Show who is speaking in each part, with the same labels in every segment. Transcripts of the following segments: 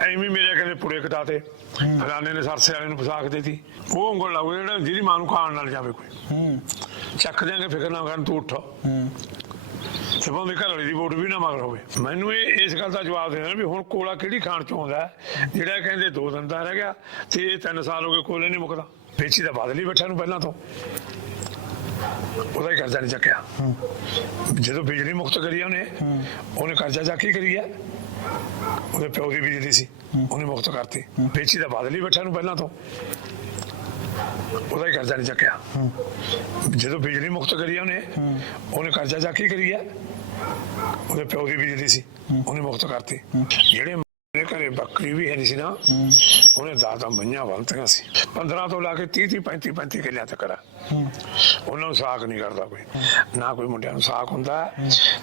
Speaker 1: ਐਵੇਂ ਮੇਰੇ ਕਹਿੰਦੇ ਪੁੜੇ ਤੇ। ਫਲਾਣੇ ਨੇ ਸਰਸੇ ਵਾਲੇ ਨੂੰ ਪਸਾਖ ਦੇਤੀ। ਉਹ ਉਂਗਲ ਲਾਉ ਜਿਹੜਾ ਜਿਹਦੀ ਮਾਂ ਨੂੰ ਖਾਣ ਨਾਲ ਜਾਵੇ ਕੋਈ।
Speaker 2: ਹੂੰ।
Speaker 1: ਚੱਕ ਦਿਆਂਗੇ ਫਿਕਰ ਨਾ ਕਰਨ ਤੂੰ ਉੱਠ।
Speaker 2: ਹੂੰ।
Speaker 1: ਸਭੋਂ ਦੀ ਘਰ ਵਾਲੀ ਦੀ ਵੋਟ ਵੀ ਨਾ ਮਗਰ ਹੋਵੇ। ਮੈਨੂੰ ਇਹ ਇਸ ਗੱਲ ਦਾ ਜਵਾਬ ਦੇਣਾ ਵੀ ਹੁਣ ਕੋਲਾ ਕਿਹੜੀ ਖਾਣ ਚ ਆਉਂਦਾ ਹੈ? ਜਿਹੜਾ ਕਹਿੰਦੇ ਦੋ ਦਿਨ ਦਾ ਰਹਿ ਗਿਆ ਤੇ ਇਹ ਤਿੰਨ ਸਾਲ ਹੋ ਗਏ ਕੋਲੇ ਨਹੀਂ ਮੁੱਕਦਾ। ਵੇਚੀ ਦਾ ਬਦਲੀ ਬੈਠਾ ਨੂੰ ਪਹਿਲਾਂ ਤੋਂ। ਉਹਦਾ ਹੀ ਕਰਜ਼ਾ ਨਹੀਂ ਚੱਕਿਆ। ਜਦੋਂ ਬਿਜਲੀ ਮੁਕਤ ਕਰੀ ਉਹਨੇ ਉਹਨੇ ਕਰਜ਼ਾ ਚੱਕ ਹੀ ਕਰੀ ਆ। ਉਹਦੇ ਪਿਓ ਦੀ ਬਿਜਲੀ ਸੀ। ਉਹਨੇ ਮੁਕਤ ਕਰਤੀ। ਵੇਚੀ ਦਾ ਬਦਲੀ ਬੈਠਾ ਨੂੰ ਪਹਿਲਾਂ ਤੋਂ। ਉਹਦਾ ਹੀ ਕਰਜ਼ਾ ਨਹੀਂ ਚੱਕਿਆ। ਜਦੋਂ ਬਿਜਲੀ ਮੁਕਤ ਕਰੀ ਉਹਨੇ ਉਹਨੇ ਕਰਜ਼ਾ ਚੱਕ ਹੀ ਕਰੀ ਆ। ਉਹਦੇ ਪਿਓ ਦੀ ਬਿਜਲੀ ਸੀ। ਉਹਨੇ ਮੁਕਤ ਕਰਤੀ। ਜਿਹੜੇ ਮੇਰੇ ਘਰੇ ਬੱਕਰੀ ਵੀ ਹੈ ਨਹੀਂ ਸੀ ਨਾ, ਉਹਨੇ ਦਾਦਾ ਮੰਨਿਆ ਵੰਤੀਆਂ ਸੀ। 15 ਤੋਂ ਲਾ ਕੇ 30 30 35 35 ਕਿੱਲਿਆਂ ਤੱਕ ਕਰਾ ਉਹਨਾਂ ਨੂੰ ਸਾਖ ਨਹੀਂ ਕਰਦਾ ਕੋਈ। ਨਾ ਕੋਈ ਮੁੰਡਿਆਂ ਨੂੰ ਸਾਖ ਹੁੰਦਾ।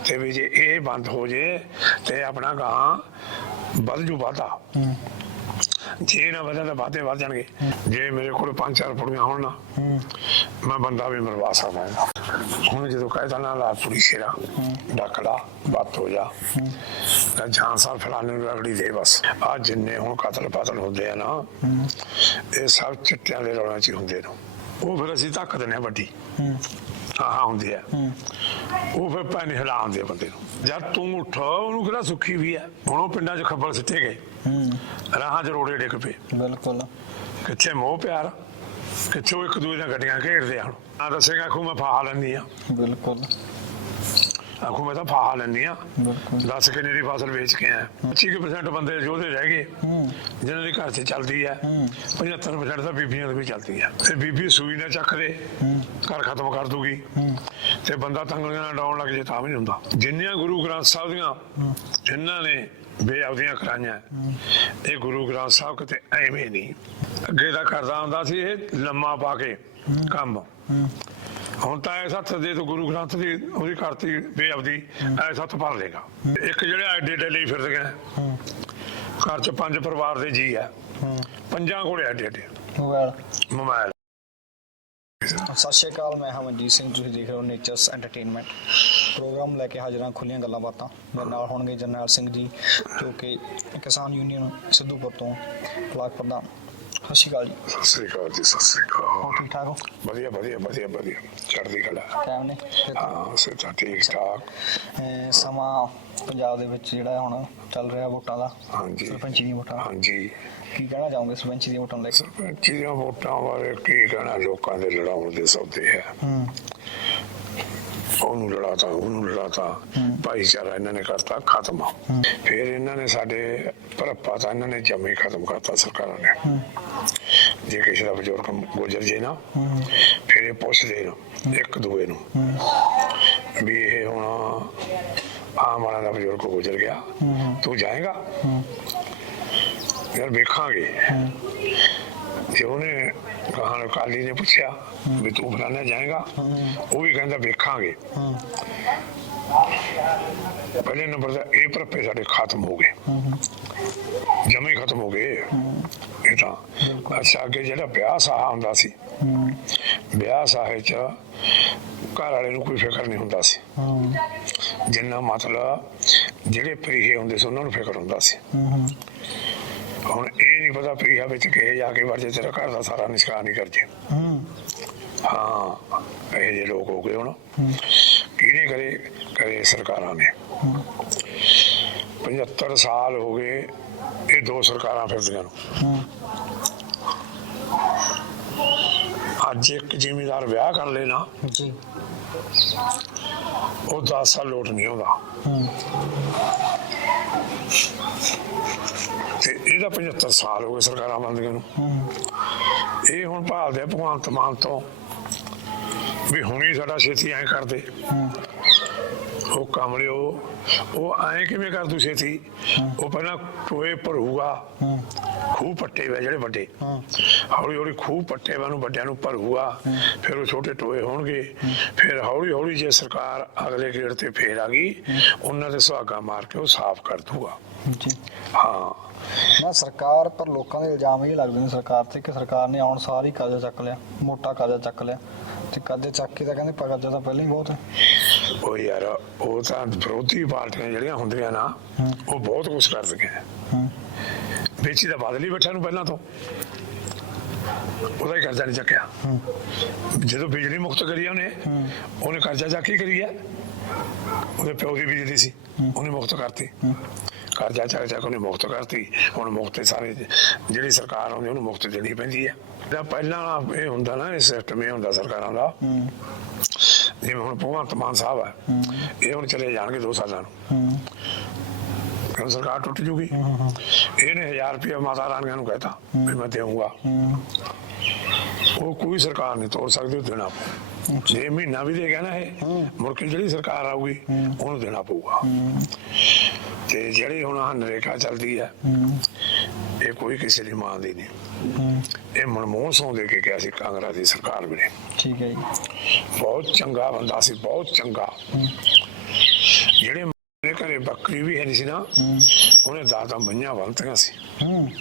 Speaker 1: ਤੇ ਵੀ ਜੇ ਇਹ ਬੰਦ ਹੋ ਜੇ ਤੇ ਆਪਣਾ ਗਾਂ ਵੱਧ ਜੂ ਵਾਧਾ। ਜੇ ਨਾ ਵਧਾ ਤਾਂ ਵਾਧੇ ਵੱਧ ਜਾਣਗੇ। ਜੇ ਮੇਰੇ ਕੋਲ ਪੰਜ ਚਾਰ ਪੁੜੀਆਂ ਹੋਣ ਨਾ, ਮੈਂ ਬੰਦਾ ਵੀ ਮਰਵਾ ਸਕਦਾ ਹਾਂ। ਹੁਣ ਜਦੋਂ ਕਹਿਤਾ ਨਾ ਲਾ ਸ਼ੇਰਾ ਡਾਕੜਾ ਬਾਤ ਹੋ ਜਾ ਤਾਂ ਜਾਂ ਸਾਲ ਫਲਾਣੇ ਨੂੰ ਰਗੜੀ ਦੇ ਬਸ। ਆ ਜਿੰਨੇ ਹੁਣ ਕਤਲ ਪਾਤਲ ਹੁੰਦੇ ਆ ਨਾ, ਇਹ ਸਭ ਚਿੱਟਿਆਂ ਦੇ ਰੌਲਾਂ 'ਚ ਹੁੰਦੇ ਨੇ। ਉਹ ਫਿਰ ਅਸੀਂ ਧੱਕ ਦਿੰਦੇ ਵੱਡੀ। ਆਹ ਹੁੰਦੀ ਆ। ਉਹ ਫਿਰ ਪੈਨ ਹਿਲਾਉਂਦੇ ਬੰਦੇ ਨੂੰ। ਜਦ ਤੂੰ ਉੱਠ, ਉਹਨੂੰ ਕਿਹੜਾ ਸੁੱਖੀ ਵੀ ਆ? ਹੁਣ ਉਹ ਪਿੰਡਾਂ 'ਚ ਖੱਬਲ ਸਿੱਟੇ ਗਏ। ਰਾਹਾਂ 'ਚ ਰੋੜੇ ਡਿੱਗ ਪਏ।
Speaker 2: ਬਿਲਕੁਲ।
Speaker 1: ਕਿੱਥੇ ਮੋਹ ਪਿਆਰ ਕਿੱਥੇ ਉਹ ਇੱਕ ਦੂਜੇ ਨਾਲ ਗੱਡੀਆਂ ਘੇਰਦੇ ਹੁਣ। ਆ ਦੱਸੇਗਾ ਆਖੂ ਮੈਂ ਫਾਹਾ ਲੈਂਦੀ ਆ।
Speaker 2: ਬਿਲਕੁਲ।
Speaker 1: ਆਖੂ ਮੈਂ ਤਾਂ ਫਾਹਾ ਲੈਂਦੀ ਆ।
Speaker 2: ਬਿਲਕੁਲ।
Speaker 1: ਦੱਸ ਕਿੰਨੇ ਦੀ ਫਸਲ ਵੇਚ ਕੇ ਆ 25% ਬੰਦੇ ਯੋਧੇ ਰਹਿ ਗਏ।
Speaker 2: ਹੂੰ।
Speaker 1: ਜਿਨ੍ਹਾਂ ਦੇ ਘਰ 'ਚ ਚੱਲਦੀ ਆ।
Speaker 2: ਹੂੰ।
Speaker 1: 75% ਤਾਂ ਬੀਬੀਆਂ ਦੀ ਵੀ ਚੱਲਦੀ ਆ। ਤੇ ਬੀਬੀ ਸੂਈ ਨਾ ਚੱਕ ਦੇ। ਘਰ ਖਤਮ ਕਰ ਦੂਗੀ।
Speaker 2: ਹੂੰ।
Speaker 1: ਤੇ ਬੰਦਾ ਤੰਗਲੀਆਂ ਨਾਲ ਡਾਉਣ ਲੱਗ ਜੇ ਤਾਂ ਵੀ ਨਹੀਂ ਹੁੰਦਾ। ਜਿੰਨੀਆਂ ਗੁਰੂ ਗ੍ਰੰਥ ਸਾਹਿਬ ਦੀਆਂ ਇਹਨਾਂ ਨੇ ਬੇਅਬਦੀਆਂ ਕਰਾਈਆਂ ਇਹ ਗੁਰੂ ਗ੍ਰੰਥ ਸਾਹਿਬ ਕਿਤੇ ਐਵੇਂ ਨਹੀਂ। ਅੱਗੇ ਦਾ ਕਰਦਾ ਹੁੰਦਾ ਸੀ ਇਹ ਲੰਮਾ ਪਾ ਕੇ ਕੰਮ। ਹੁਣ ਤਾਂ ਐਸਾ ਦੇ ਤੋਂ ਗੁਰੂ ਗ੍ਰੰਥ ਦੀ ਉਹਦੀ ਕਰਤੀ ਬੇਅਬਦੀ ਐਸਾ ਹੱਥ ਭਰ ਲੇਗਾ ਇੱਕ ਜਿਹੜੇ ਐਡੇ ਲਈ ਫਿਰਦੇ ਗਏ ਘਰ ਚ ਪੰਜ ਪਰਿਵਾਰ ਦੇ ਜੀ ਆ। ਪੰਜਾਂ ਕੋਲੇ ਐਡੇ ਐਡੇ।
Speaker 2: ਮੋਬਾਈਲ
Speaker 1: ਮੋਬਾਈਲ
Speaker 2: ਸਤਿ ਸ਼੍ਰੀ ਅਕਾਲ ਮੈਂ ਹਾਂ ਮਨਜੀਤ ਸਿੰਘ ਤੁਸੀਂ ਦੇਖ ਰਹੇ ਹੋ ਨੇਚਰਸ ਐਂਟਰਟੇਨਮੈਂਟ। ਪ੍ਰੋਗਰਾਮ ਲੈ ਕੇ ਹਾਜ਼ਰਾਂ ਖੁੱਲੀਆਂ ਗੱਲਾਂ ਬਾਤਾਂ। ਮੇਰੇ ਨਾਲ ਹੋਣਗੇ ਜਰਨੈਲ ਸਿੰਘ ਜੀ ਜੋ ਕਿ ਕਿਸਾਨ ਯੂਨੀਅਨ ਸਿੱਧੂਪੁਰ ਤੋਂ ਬਲਾਕ ਪ੍ਰਧਾਨ। ਸਤਿ ਸ਼੍ਰੀ ਅਕਾਲ ਜੀ।
Speaker 1: ਸਤਿ ਸ੍ਰੀ ਅਕਾਲ ਜੀ ਸਤਿ ਸ੍ਰੀ ਅਕਾਲ।
Speaker 2: ਠੀਕ ਠਾਕ ਹੋ?
Speaker 1: ਵਧੀਆ ਵਧੀਆ ਵਧੀਆ ਵਧੀਆ। ਚੜ੍ਹਦੀ ਕਲਾ।
Speaker 2: ਟਾਈਮ ਨੇ?
Speaker 1: ਹਾਂ ਸਿੱਧਾ ਠੀਕ ਠਾਕ।
Speaker 2: ਅਹ, ਸਮਾਂ ਪੰਜਾਬ ਦੇ ਵਿੱਚ ਜਿਹੜਾ ਹੁਣ ਚੱਲ ਰਿਹਾ ਵੋਟਾਂ ਦਾ
Speaker 1: ਹਾਂਜੀ।
Speaker 2: ਸਰਪੰਚੀ ਦੀਆਂ ਵੋਟਾਂ।
Speaker 1: ਹਾਂਜੀ।
Speaker 2: ਕੀ ਕਹਿਣਾ ਚਾਹੋਗੇ ਸਰਪੰਚੀ ਦੀਆਂ ਵੋਟਾਂ ਲੈ ਕੇ?
Speaker 1: ਸਰਪੰਚੀ ਦੀਆਂ ਵੋਟਾਂ ਬਾਰੇ ਕੀ ਕਹਿਣਾ ਲੋਕਾਂ ਦੇ ਲੜਾਉਣ ਦੇ ਸੌਦੇ ਹੈ।
Speaker 2: ਹੂੰ।
Speaker 1: ਉਹਨੂੰ ਲੜਾਤਾ ਉਹਨੂੰ ਲੜਾਤਾ। ਭਾਈਚਾਰਾ ਇਹਨਾਂ ਨੇ ਕਰਤਾ ਖਤਮ। ਫਿਰ ਇਹਨਾਂ ਨੇ ਸਾਡੇ ਭਰਪਾ ਤਾਂ ਇਹਨਾਂ ਨੇ ਜਮੇ ਖਤਮ ਕਰਤਾ ਸਰਕਾਰਾਂ ਨੇ। ਜੇ ਕਿਸੇ ਦਾ ਬਜ਼ੁਰਗ ਗੁਜ਼ਰ ਜੇ ਨਾ ਫਿਰ ਇਹ ਪੁੱਛਦੇ ਨੇ ਇੱਕ ਦੂਏ ਨੂੰ। ਵੀ ਇਹ ਹੁਣ ਆਮ ਵਾਲਾ ਦਾ ਬਜ਼ੁਰਗ ਗੁਜ਼ਰ ਗਿਆ। ਤੂੰ ਜਾਏਗਾ? ਯਾਰ ਵੇਖਾਂਗੇ। ਜੇ ਉਹਨੇ ਕਹਾਣ ਕਾਲੀ ਨੇ ਪੁੱਛਿਆ ਵੀ ਤੂੰ ਫਲਾਣਾ ਜਾਏਗਾ? ਉਹ ਵੀ ਕਹਿੰਦਾ ਵੇਖਾਂਗੇ। ਪਹਿਲੇ ਨੰਬਰ ਦਾ ਇਹ ਭਰਪੇ ਸਾਡੇ ਖਤਮ ਹੋ ਗਏ। ਜਮੇ ਖਤਮ ਹੋ ਗਏ। ਇਹ ਤਾਂ ਅੱਛਾ, ਅੱਗੇ ਜਿਹੜਾ ਵਿਆਹ ਸਾਹ ਹੁੰਦਾ ਸੀ, ਵਿਆਹ ਸਾਹੇ ਚ ਘਰ ਵਾਲੇ ਨੂੰ ਕੋਈ ਫਿਕਰ ਨਹੀਂ ਹੁੰਦਾ ਸੀ। ਜਿੰਨਾ ਮਤਲਬ ਜਿਹੜੇ ਪ੍ਰੀਹੇ ਹੁੰਦੇ ਸੀ, ਉਹਨਾਂ ਨੂੰ ਫਿਕਰ ਹੁੰਦਾ ਸੀ। ਹੁਣ ਇਹ ਨਹੀਂ ਪਤਾ ਪ੍ਰੀਹਾ ਵਿੱਚ ਕਿਹੇ ਜਾ ਕੇ ਵਰਜੇ ਤੇਰਾ ਘਰ ਦਾ ਸਾਰਾ ਨਿਸ਼ਕਾਨ ਨਹੀਂ ਕਰ ਜੇ।
Speaker 2: ਹੂੰ
Speaker 1: ਹਾਂ ਇਹ ਜੇ ਲੋਕ ਹੋ ਗਏ ਹੁਣ। ਕਿਹਨੇ ਕਰੇ? ਕਰੇ ਸਰਕਾਰਾਂ ਨੇ। 75 ਸਾਲ ਹੋ ਗਏ ਇਹ ਦੋ ਸਰਕਾਰਾਂ ਫਿਰਦੀਆਂ ਨੂੰ।
Speaker 2: ਹੂੰ
Speaker 1: ਅੱਜ ਇੱਕ ਜ਼ਿਮੀਦਾਰ ਵਿਆਹ ਕਰ ਲੈਣਾ
Speaker 2: ਜੀ।
Speaker 1: ਉਹ 10 ਸਾਲ ਲੋਟ ਨਹੀਂ ਆਉਂਦਾ।
Speaker 2: ਹੂੰ
Speaker 1: ਤੇ ਇਹਦਾ 75 ਸਾਲ ਹੋ ਗਏ ਸਰਕਾਰਾਂ ਬੰਦੀਆਂ ਨੂੰ। ਇਹ ਹੁਣ ਭਾਲਦੇ ਆ ਭਗਵੰਤ ਮਾਨ ਤੋਂ ਵੀ ਹੁਣੀ ਸਾਡਾ ਛੇਤੀ ਐਂ ਕਰਦੇ। ਉਹ ਕਮਲਿਓ ਉਹ ਐਂ ਕਿਵੇਂ ਕਰ ਦੂ ਛੇਤੀ? ਉਹ ਪਹਿਲਾਂ ਟੋਏ ਭਰੂਗਾ।
Speaker 2: ਹੂੰ।
Speaker 1: ਖੂਹ ਪੱਟੇ ਵੇ ਜਿਹੜੇ ਵੱਡੇ।
Speaker 2: ਹੂੰ।
Speaker 1: ਹੌਲੀ ਹੌਲੀ ਖੂਹ ਪੱਟੇ ਵੇ ਨੂੰ ਵੱਡਿਆਂ ਨੂੰ ਭਰੂਗਾ। ਫਿਰ ਉਹ ਛੋਟੇ ਟੋਏ ਹੋਣਗੇ। ਫਿਰ ਹੌਲੀ ਹੌਲੀ ਜੇ ਸਰਕਾਰ ਅਗਲੇ ਗੇੜ ਤੇ ਫੇਰ ਆ ਗਈ ਉਹਨਾਂ ਦੇ ਸੁਹਾਗਾ ਮਾਰ ਕੇ ਉਹ ਸਾਫ਼ ਕਰ ਦੂਗਾ।
Speaker 2: ਜੀ।
Speaker 1: ਹਾਂ।
Speaker 2: ਨਾ ਸਰਕਾਰ ਪਰ ਲੋਕਾਂ ਦੇ ਇਲਜ਼ਾਮ ਇਹ ਲੱਗਦੇ ਨੇ ਸਰਕਾਰ ਤੇ ਕਿ ਸਰਕਾਰ ਨੇ ਆਉਣ ਸਾਰ ਹੀ ਕਰਜ਼ਾ ਚੱਕ ਲਿਆ ਮੋਟਾ ਕਰਜ਼ਾ ਚੱਕ ਲਿਆ। ਤੇ ਕਰਜ਼ੇ ਚੱਕ ਕੇ ਤਾਂ ਕਹਿੰਦੇ ਕਰਜ਼ਾ ਤਾਂ ਪਹਿਲਾਂ ਹੀ ਬਹੁਤ ਹੈ।
Speaker 1: ਉਹ ਯਾਰ, ਉਹ ਤਾਂ ਵਿਰੋਧੀ ਪਾਰਟੀਆਂ ਜਿਹੜੀਆਂ ਹੁੰਦੀਆਂ ਨਾ, ਉਹ ਬਹੁਤ ਕੁਝ ਕਰਦੀਆਂ।
Speaker 2: ਹੂੰ
Speaker 1: ਦਾ ਬਾਦਲੀ ਬੈਠਾ ਨੂੰ ਪਹਿਲਾਂ ਤੋਂ। ਉਹਦਾ ਹੀ ਕਰਜ਼ਾ ਨਹੀਂ ਚੱਕਿਆ। ਜਦੋਂ ਬਿਜਲੀ ਮੁਕਤ ਕਰੀ ਉਹਨੇ ਉਹਨੇ ਕਰਜ਼ਾ ਚੱਕ ਹੀ ਕਰੀ ਹੈ ਉਹਦੇ ਪਿਓ ਦੀ ਬਿਜਲੀ ਸੀ, ਉਹਨੇ ਮੁਕਤ ਕਰਤੀ। ਕਰਜ਼ਾ ਚੱਕ ਚੱਕ ਉਹਨੇ ਮੁਕਤ ਕਰਤੀ। ਹੁਣ ਮੁਕਤ ਸਾਰੇ ਜਿਹੜੀ ਸਰਕਾਰ ਆਉਂਦੀ ਉਹਨੂੰ ਮੁਕਤ ਦੇਣੀ ਪੈਂਦੀ ਆ। ਦਾ ਪਹਿਲਾਂ ਇਹ ਹੁੰਦਾ ਨਾ ਇਹ ਸਿਸਟਮ ਇਹ ਹੁੰਦਾ ਸਰਕਾਰਾਂ ਦਾ। ਜਿਵੇਂ ਹੁਣ ਭਗਵੰਤ ਮਾਨ ਸਾਹਿਬ ਹੈ, ਇਹ ਹੁਣ ਚਲੇ ਜਾਣਗੇ 2 ਸਾਲਾਂ ਨੂੰ। ਹੁਣ ਸਰਕਾਰ ਟੁੱਟ ਜੂਗੀ। ਇਹਨੇ 1000 ਰੁਪਏ ਮਾਤਾ ਰਾਣੀਆਂ ਨੂੰ ਕਹਿਤਾ ਵੀ ਮੈਂ ਦੇਵਾਂਗਾ ਉਹ ਕੋਈ ਸਰਕਾਰ ਨਹੀਂ ਤੋੜ ਸਕਦੀ, ਉਹ ਦੇਣਾ ਪਊ। ਜੇ ਮਹੀਨਾ ਵੀ ਦੇ ਗਿਆ ਨਾ ਇਹ, ਮੁੜ ਕੇ ਜਿਹੜੀ ਸਰਕਾਰ ਆਊਗੀ, ਉਹਨੂੰ ਦੇਣਾ ਪਊਗਾ। ਤੇ ਜਿਹੜੀ ਹੁਣ ਆਹ ਨਰੇਗਾ ਚੱਲਦੀ ਹੈ, ਇਹ ਕੋਈ ਕਿਸੇ ਦੀ ਮਾਂ ਦੀ ਨਹੀਂ। ਇਹ ਮਨਮੋਹਨ ਸਿੰਘ ਦੇ ਕੇ ਗਿਆ ਸੀ ਕਾਂਗਰਸ ਦੀ ਸਰਕਾਰ ਵੇਲੇ
Speaker 2: ਠੀਕ ਹੈ ਜੀ।
Speaker 1: ਬਹੁਤ ਚੰਗਾ ਬੰਦਾ ਸੀ ਬਹੁਤ ਚੰਗਾ। ਜਿਹੜੇ ਮੇਰੇ ਘਰੇ ਬੱਕਰੀ ਵੀ ਹੈ ਨਹੀਂ ਸੀ ਨਾ ਉਹਨੇ ਦਾਦਾ ਮੰਨਿਆ ਵੰਤੀਆਂ ਸੀ।
Speaker 2: ਹੂੰ।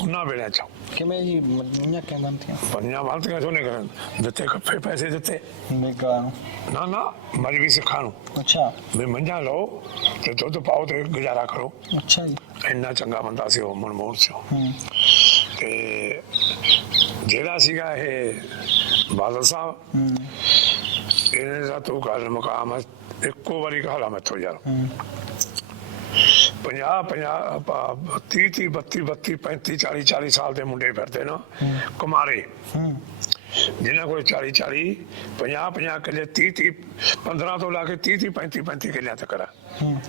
Speaker 1: ਉਹਨਾਂ ਵੇਲੇ ਚ।
Speaker 2: ਕਿਵੇਂ ਜੀ ਮੀਆਂ ਕਿਵੇਂ ਬਣਤੀਆਂ
Speaker 1: ਪੰਨਿਆ ਵੰਤੀਆਂ ਸੋਨੇ ਕਰਨ ਦਿੱਤੇ ਕੱਫੇ ਪੈਸੇ ਦਿੱਤੇ।
Speaker 2: ਮੇਗਾ ਨੂੰ।
Speaker 1: ਨਾ ਨਾ ਮਜਬੀ ਸਿੱਖਾਂ ਨੂੰ।
Speaker 2: ਅੱਛਾ।
Speaker 1: ਵੀ ਮੰਝਾਂ ਲਓ ਤੇ ਦੁੱਧ ਪਾਓ ਤੇ ਗੁਜ਼ਾਰਾ ਕਰੋ।
Speaker 2: ਅੱਛਾ ਜੀ।
Speaker 1: ਇੰਨਾ ਚੰਗਾ ਬੰਦਾ ਸੀ ਉਹ ਮਨਮੋਹਨ ਸਿੰਘ।
Speaker 2: ਹੂੰ।
Speaker 1: ਤੇ ਜਿਹੜਾ ਸੀਗਾ ਇਹ ਬਾਦਲ ਸਾਹਿਬ ਇਹਨੇ ਦਾ ਤੂੰ ਗੱਲ ਮੁਕਾਮ ਇੱਕੋ ਵਾਰੀ ਕਹਾਲਾ ਮੈਥੋਂ ਯਾਰ
Speaker 2: ਹੂੰ।
Speaker 1: 50 50 30 30 32 32 35 40 40 ਸਾਲ ਦੇ ਮੁੰਡੇ ਫਿਰਦੇ ਨਾ ਕੁਮਾਰੇ। ਜਿਨ੍ਹਾਂ ਕੋਲ 40 40 50 50 ਕਿੱਲੇ 30 30 15 ਤੋਂ ਲਾ ਕੇ 30 30 35 35 ਕਿੱਲਿਆਂ ਤੱਕ ਹੂੰ।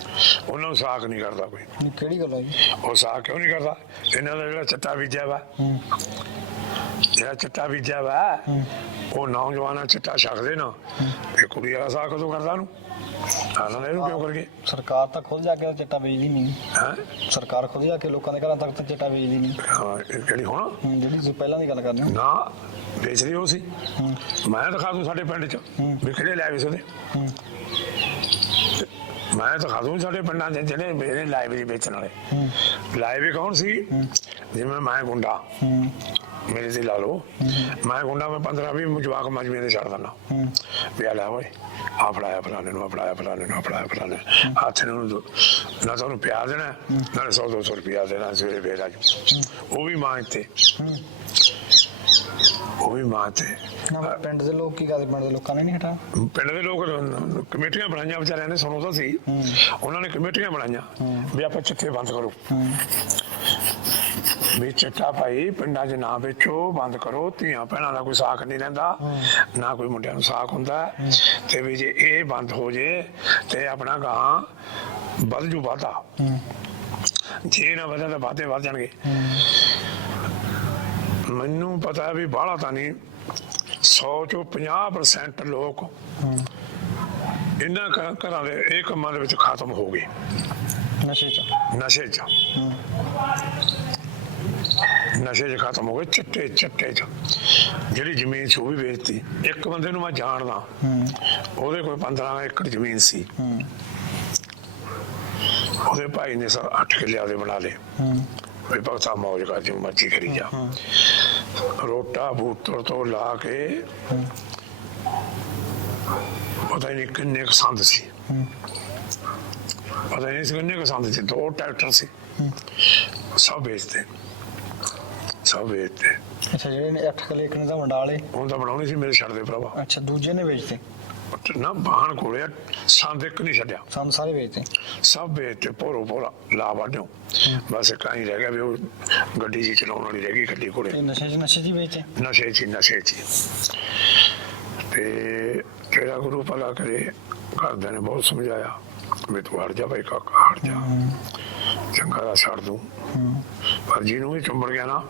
Speaker 1: ਉਹਨਾਂ ਨੂੰ ਸਾਖ ਨਹੀਂ ਕਰਦਾ ਕੋਈ।
Speaker 2: ਕਿਹੜੀ ਗੱਲ ਹੈ
Speaker 1: ਉਹ ਸਾਖ ਕਿਉਂ ਨਹੀਂ ਕਰਦਾ? ਇਹਨਾਂ ਦਾ ਜਿਹੜਾ ਚੱਟਾ ਬੀਜਿਆ ਵਾ ਜਿਹੜਾ ਚੱਟਾ ਬੀਜਿਆ ਵਾ ਉਹ ਨੌਜਵਾਨਾਂ ਚੱਟਾ ਛਕਦੇ ਨਾ। ਇਹ ਕੁੜੀ ਵਾਲਾ ਸਾਖ ਕਦੋਂ ਕਰਦਾ ਉਹਨੂੰ? ਆਨਾਂ ਨੇ ਇਹਨੂੰ ਕਿਉਂ ਕਰਗੇ
Speaker 2: ਸਰਕਾਰ ਤਾਂ ਖੁਦ ਜਾ ਕੇ ਉਹ ਚਿੱਟਾ ਵੇਚਦੀ ਨਹੀਂ।
Speaker 1: ਹੈ?
Speaker 2: ਸਰਕਾਰ ਖੁਦ ਜਾ ਕੇ ਲੋਕਾਂ ਦੇ ਘਰਾਂ ਤੱਕ ਤਾਂ ਚਿੱਟਾ ਵੇਚਦੀ ਨਹੀਂ।
Speaker 1: ਹਾਂ ਇਹ ਕਿਹੜੀ ਹੁਣ?
Speaker 2: ਹੂੰ, ਜਿਹੜੀ ਤੁਸੀਂ ਪਹਿਲਾਂ ਦੀ ਗੱਲ ਕਰਦੇ ਹੋ।
Speaker 1: ਨਾ ਵੇਚਦੀ ਉਹ ਸੀ
Speaker 2: ਹੂੰ।
Speaker 1: ਮੈਂ ਦਿਖਾ ਦੂੰ ਸਾਡੇ ਪਿੰਡ ਚ। ਵੀ ਕਿਹੜੇ ਲੈ ਵੇਚਦੇ
Speaker 2: ਹੂੰ।
Speaker 1: ਮੈਂ ਦਿਖਾ ਦੂੰ ਸਾਡੇ ਪਿੰਡਾਂ ਦੇ ਜਿਹੜੇ ਮੇਰੇ ਲਾਇਬ੍ਰੇਰੀ ਵੇਚਣ ਵਾਲੇ।
Speaker 2: ਹੂੰ।
Speaker 1: ਲਾਇਬ੍ਰੇਰੀ ਕੌਣ ਸੀ? ਜਿਵੇਂ ਮੈਂ ਗੁੰਡਾ।
Speaker 2: ਹੂੰ।
Speaker 1: ਮੇਰੇ ਤੇ ਲਾ ਲਓ। ਮੈਂ ਗੁੰਡਾ ਮੈਂ 15 20 ਜਵਾਕ ਮਜਮੇ ਦੇ ਛੱਡ
Speaker 2: ਹੂੰ
Speaker 1: ਵੀ ਆ ਲੈ ਓਏ ਆ ਫੜਾਇਆ ਫਲਾਣੇ ਨੂੰ ਆ ਫੜਾਇਆ ਫਲਾਣੇ ਨੂੰ ਆ ਫੜਾਇਆ ਫਲਾਣੇ ਨੂੰ। ਹੱਥ ਨੂੰ ਨਾ ਤੁਹਾਨੂੰ ਪਿਆ ਦੇਣਾ ਨਾਲੇ 100 200 ਰੁਪਿਆ ਦੇਣਾ ਸਵੇਰੇ ਫੇਰ ਆ। ਉਹ ਵੀ ਮਾਂ ਤੇ
Speaker 2: ਹੂੰ
Speaker 1: ਉਹ ਵੀ ਮਾਂ ਤੇ
Speaker 2: ਨਾ ਪਿੰਡ ਦੇ ਲੋਕ ਕੀ ਕਰਦੇ ਪਿੰਡ ਦੇ ਲੋਕਾਂ ਨੇ ਨਹੀਂ ਹਟਾ
Speaker 1: ਪਿੰਡ ਦੇ ਲੋਕ ਕਮੇਟੀਆਂ ਬਣਾਈਆਂ ਵਿਚਾਰਿਆਂ ਨੇ ਸੁਣੋ ਤਾਂ ਸੀ ਉਹਨਾਂ ਨੇ ਕਮੇਟੀਆਂ ਬਣਾਈਆਂ ਵੀ ਆਪਾਂ ਚਿੱਠੇ ਬੰਦ ਕਰੋ। ਵੀ ਚਿੱਟਾ ਭਾਈ ਪਿੰਡਾਂ 'ਚ ਨਾ ਵੇਚੋ ਬੰਦ ਕਰੋ ਧੀਆਂ ਭੈਣਾਂ ਦਾ ਕੋਈ ਸਾਖ ਨਹੀਂ ਰਹਿੰਦਾ ਨਾ ਕੋਈ ਮੁੰਡਿਆਂ ਨੂੰ ਸਾਖ ਹੁੰਦਾ। ਤੇ ਵੀ ਜੇ ਇਹ ਬੰਦ ਹੋ ਜੇ ਤੇ ਆਪਣਾ ਗਾਂ ਵੱਧ ਜੂ ਵਾਧਾ। ਜੇ ਨਾ ਵਧਾ ਤਾਂ ਵਾਧੇ ਵੱਧ ਜਾਣਗੇ। ਮੈਨੂੰ ਪਤਾ ਵੀ ਬਾਹਲਾ ਤਾਂ ਨਹੀਂ 100 ਚੋਂ 50% ਲੋਕ ਇਹਨਾਂ ਘਰਾਂ ਦੇ ਇਹ ਕੰਮਾਂ ਦੇ ਵਿੱਚ ਖਤਮ ਹੋ ਗਏ।
Speaker 2: ਨਸ਼ੇ ਚ।
Speaker 1: ਨਸ਼ੇ 'ਚ। ਨਸ਼ੇ 'ਚ ਖਤਮ ਹੋ ਗਏ, ਚਿੱਟੇ ਚਿੱਟੇ 'ਚ। ਜਿਹੜੀ ਜ਼ਮੀਨ ਸੀ ਉਹ ਵੀ ਵੇਚਤੀ। ਇੱਕ ਬੰਦੇ ਨੂੰ ਮੈਂ ਜਾਣਦਾ, ਉਹਦੇ ਕੋਲ 15 ਏਕੜ ਜ਼ਮੀਨ ਸੀ। ਉਹਦੇ ਭਾਈ ਨੇ ਸਰ 8 ਕਿੱਲੇ ਉਹਦੇ ਬਣਾ ਲਏ। ਵੀ ਭਗਤਾ ਮੌਜ ਕਰ ਮਰਜ਼ੀ ਕਰੀ ਜਾ। ਰੋਟਾ ਬੂਟਰ ਤੋਂ ਲਾ ਕੇ, ਪਤਾ ਹੀ ਨਹੀਂ ਕਿੰਨੇ ਕਸੰਦ ਸੀ। ਪਤਾ ਹੀ ਨਹੀਂ ਕਿੰਨੇ ਕਸੰਦ ਸੀ, ਦੋ ਟਰੈਕਟਰ ਸੀ। ਸਭ ਵੇਚਦੇ। ਸਭ ਵੇਚਦੇ
Speaker 2: ਅੱਛਾ ਜਿਹੜੇ ਨੇ 8 ਕਿਲੇ ਇੱਕ ਨੇ ਤਾਂ ਵੰਡਾਲੇ
Speaker 1: ਹੁਣ ਤਾਂ ਬਣਾਉਣੀ ਸੀ ਮੇਰੇ ਛੱਡ ਦੇ ਭਰਾਵਾ।
Speaker 2: ਅੱਛਾ ਦੂਜੇ ਨੇ ਵੇਚਤੇ?
Speaker 1: ਨਾ ਬਾਹਣ ਕੋਲੇ ਸੰਦ ਇੱਕ ਨਹੀਂ ਛੱਡਿਆ।
Speaker 2: ਸਾਨੂੰ ਸਾਰੇ ਵੇਚਤੇ?
Speaker 1: ਸਭ ਵੇਚਤੇ ਪੋਰੋ ਪੋਰਾ ਲਾ ਵਾਢਿਓ। ਬਸ ਆਈ ਰਹਿ ਗਿਆ ਵੀ ਉਹ ਗੱਡੀ ਜੀ ਚਲਾਉਣ ਵਾਲੀ ਰਹਿ ਗਈ ਗੱਡੀ ਕੋਲੇ।
Speaker 2: ਇਹ ਨਸ਼ੇ ਚ ਨਸ਼ੇ ਹੀ ਵੇਚੇ
Speaker 1: ਨਸ਼ੇ 'ਚ ਨਸ਼ੇ 'ਚ। ਤੇ ਤੇਰਾ ਗੁਰੂ ਭਲਾ ਕਰੇ? ਘਰਦਿਆਂ ਨੇ ਬਹੁਤ ਸਮਝਾਇਆ ਵੀ ਤੂੰ ਹਟ ਜਾ ਭਾਈ ਕਾਕਾ ਹਟ ਜਾ। ਚੰਗਾ ਦਾ ਛੱਡ ਦੂੰ। ਪਰ ਜਿਹਨੂੰ ਵੀ ਚੁੰਬੜ ਗਿਆ ਨਾ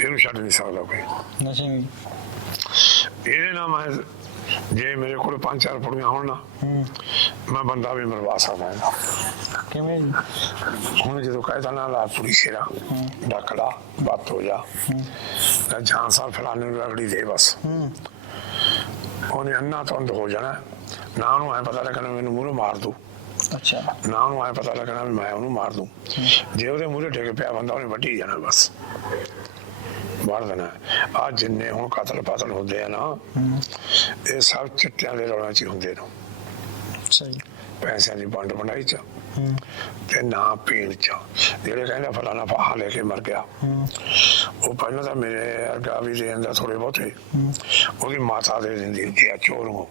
Speaker 1: ਇਹਨੂੰ ਛੱਡ ਨਹੀਂ ਸਕਦਾ ਕੋਈ।
Speaker 2: ਨਸ਼ੇ ਵੀ।
Speaker 1: ਇਹਦੇ ਨਾਲ ਮੈਂ ਜੇ ਮੇਰੇ ਕੋਲ ਪੰਜ ਚਾਰ ਪੁੜੀਆਂ ਹੋਣ ਨਾ
Speaker 2: ਹੂੰ।
Speaker 1: ਮੈਂ ਬੰਦਾ ਵੀ ਮਰਵਾ ਸਕਦਾ ਇਹਦਾ।
Speaker 2: ਕਿਵੇਂ ਜੀ?
Speaker 1: ਹੁਣ ਜਦੋਂ ਕਹਿਦਾ ਨਾ ਲਾ ਪੁੜੀ ਸ਼ੇਰਾ ਡੱਕੜਾ ਬਾਤ ਹੋ ਜਾ। ਤਾਂ ਜਾਨ ਸਾਲ ਫਲਾਣੇ ਨੂੰ ਰਗੜੀ ਦੇ ਬਸ।
Speaker 2: ਹੂੰ।
Speaker 1: ਉਹਨੇ ਅੰਨਾ ਤੰਦ ਹੋ ਜਾਣਾ। ਨਾ ਉਹਨੂੰ ਐ ਪਤਾ ਲੱਗਣਾ ਮੈਨੂੰ ਮੂਹਰੇ ਮਾਰ ਦੂ।
Speaker 2: ਅੱਛਾ।
Speaker 1: ਨਾ ਉਹਨੂੰ ਐ ਪਤਾ ਲੱਗਣਾ ਵੀ ਮੈਂ ਉਹਨੂੰ ਮਾਰ ਦੂੰ। ਜੇ ਉਹਦੇ ਮੂਹਰੇ ਟਿਕ ਪਿਆ ਬੰਦਾ ਉਹਨੇ ਵੱਢੀ ਜਾਣਾ ਬਸ। ਮਾਰ ਦੇਣਾ। ਆ ਜਿੰਨੇ ਹੁਣ ਕਤਲ ਪਤਲ ਹੁੰਦੇ ਆ ਨਾ ਇਹ ਸਭ ਚਿੱਟਿਆਂ ਦੇ ਰੌਲਾਂ 'ਚ ਹੁੰਦੇ ਨੇ।
Speaker 2: ਸਹੀ।
Speaker 1: ਪੈਸਿਆਂ ਦੀ ਵੰਡ ਬਣਾਈ ਚ। ਤੇ ਨਾ ਪੀਣ ਚ। ਜਿਹੜੇ ਕਹਿੰਦੇ ਫਲਾਣਾ ਫਾਹਾ ਲੈ ਕੇ ਮਰ ਗਿਆ। ਉਹ ਪਹਿਲਾਂ ਤਾਂ ਮੇਰੇ ਅਰਗਾ ਵੀ ਦੇ ਦਿੰਦਾ ਥੋੜੇ ਬਹੁਤੇ। ਉਹਦੀ ਮਾਤਾ ਦੇ ਦਿੰਦੀ ਹੁੰਦੀ ਆ ਚੋਰ ਨੂੰ।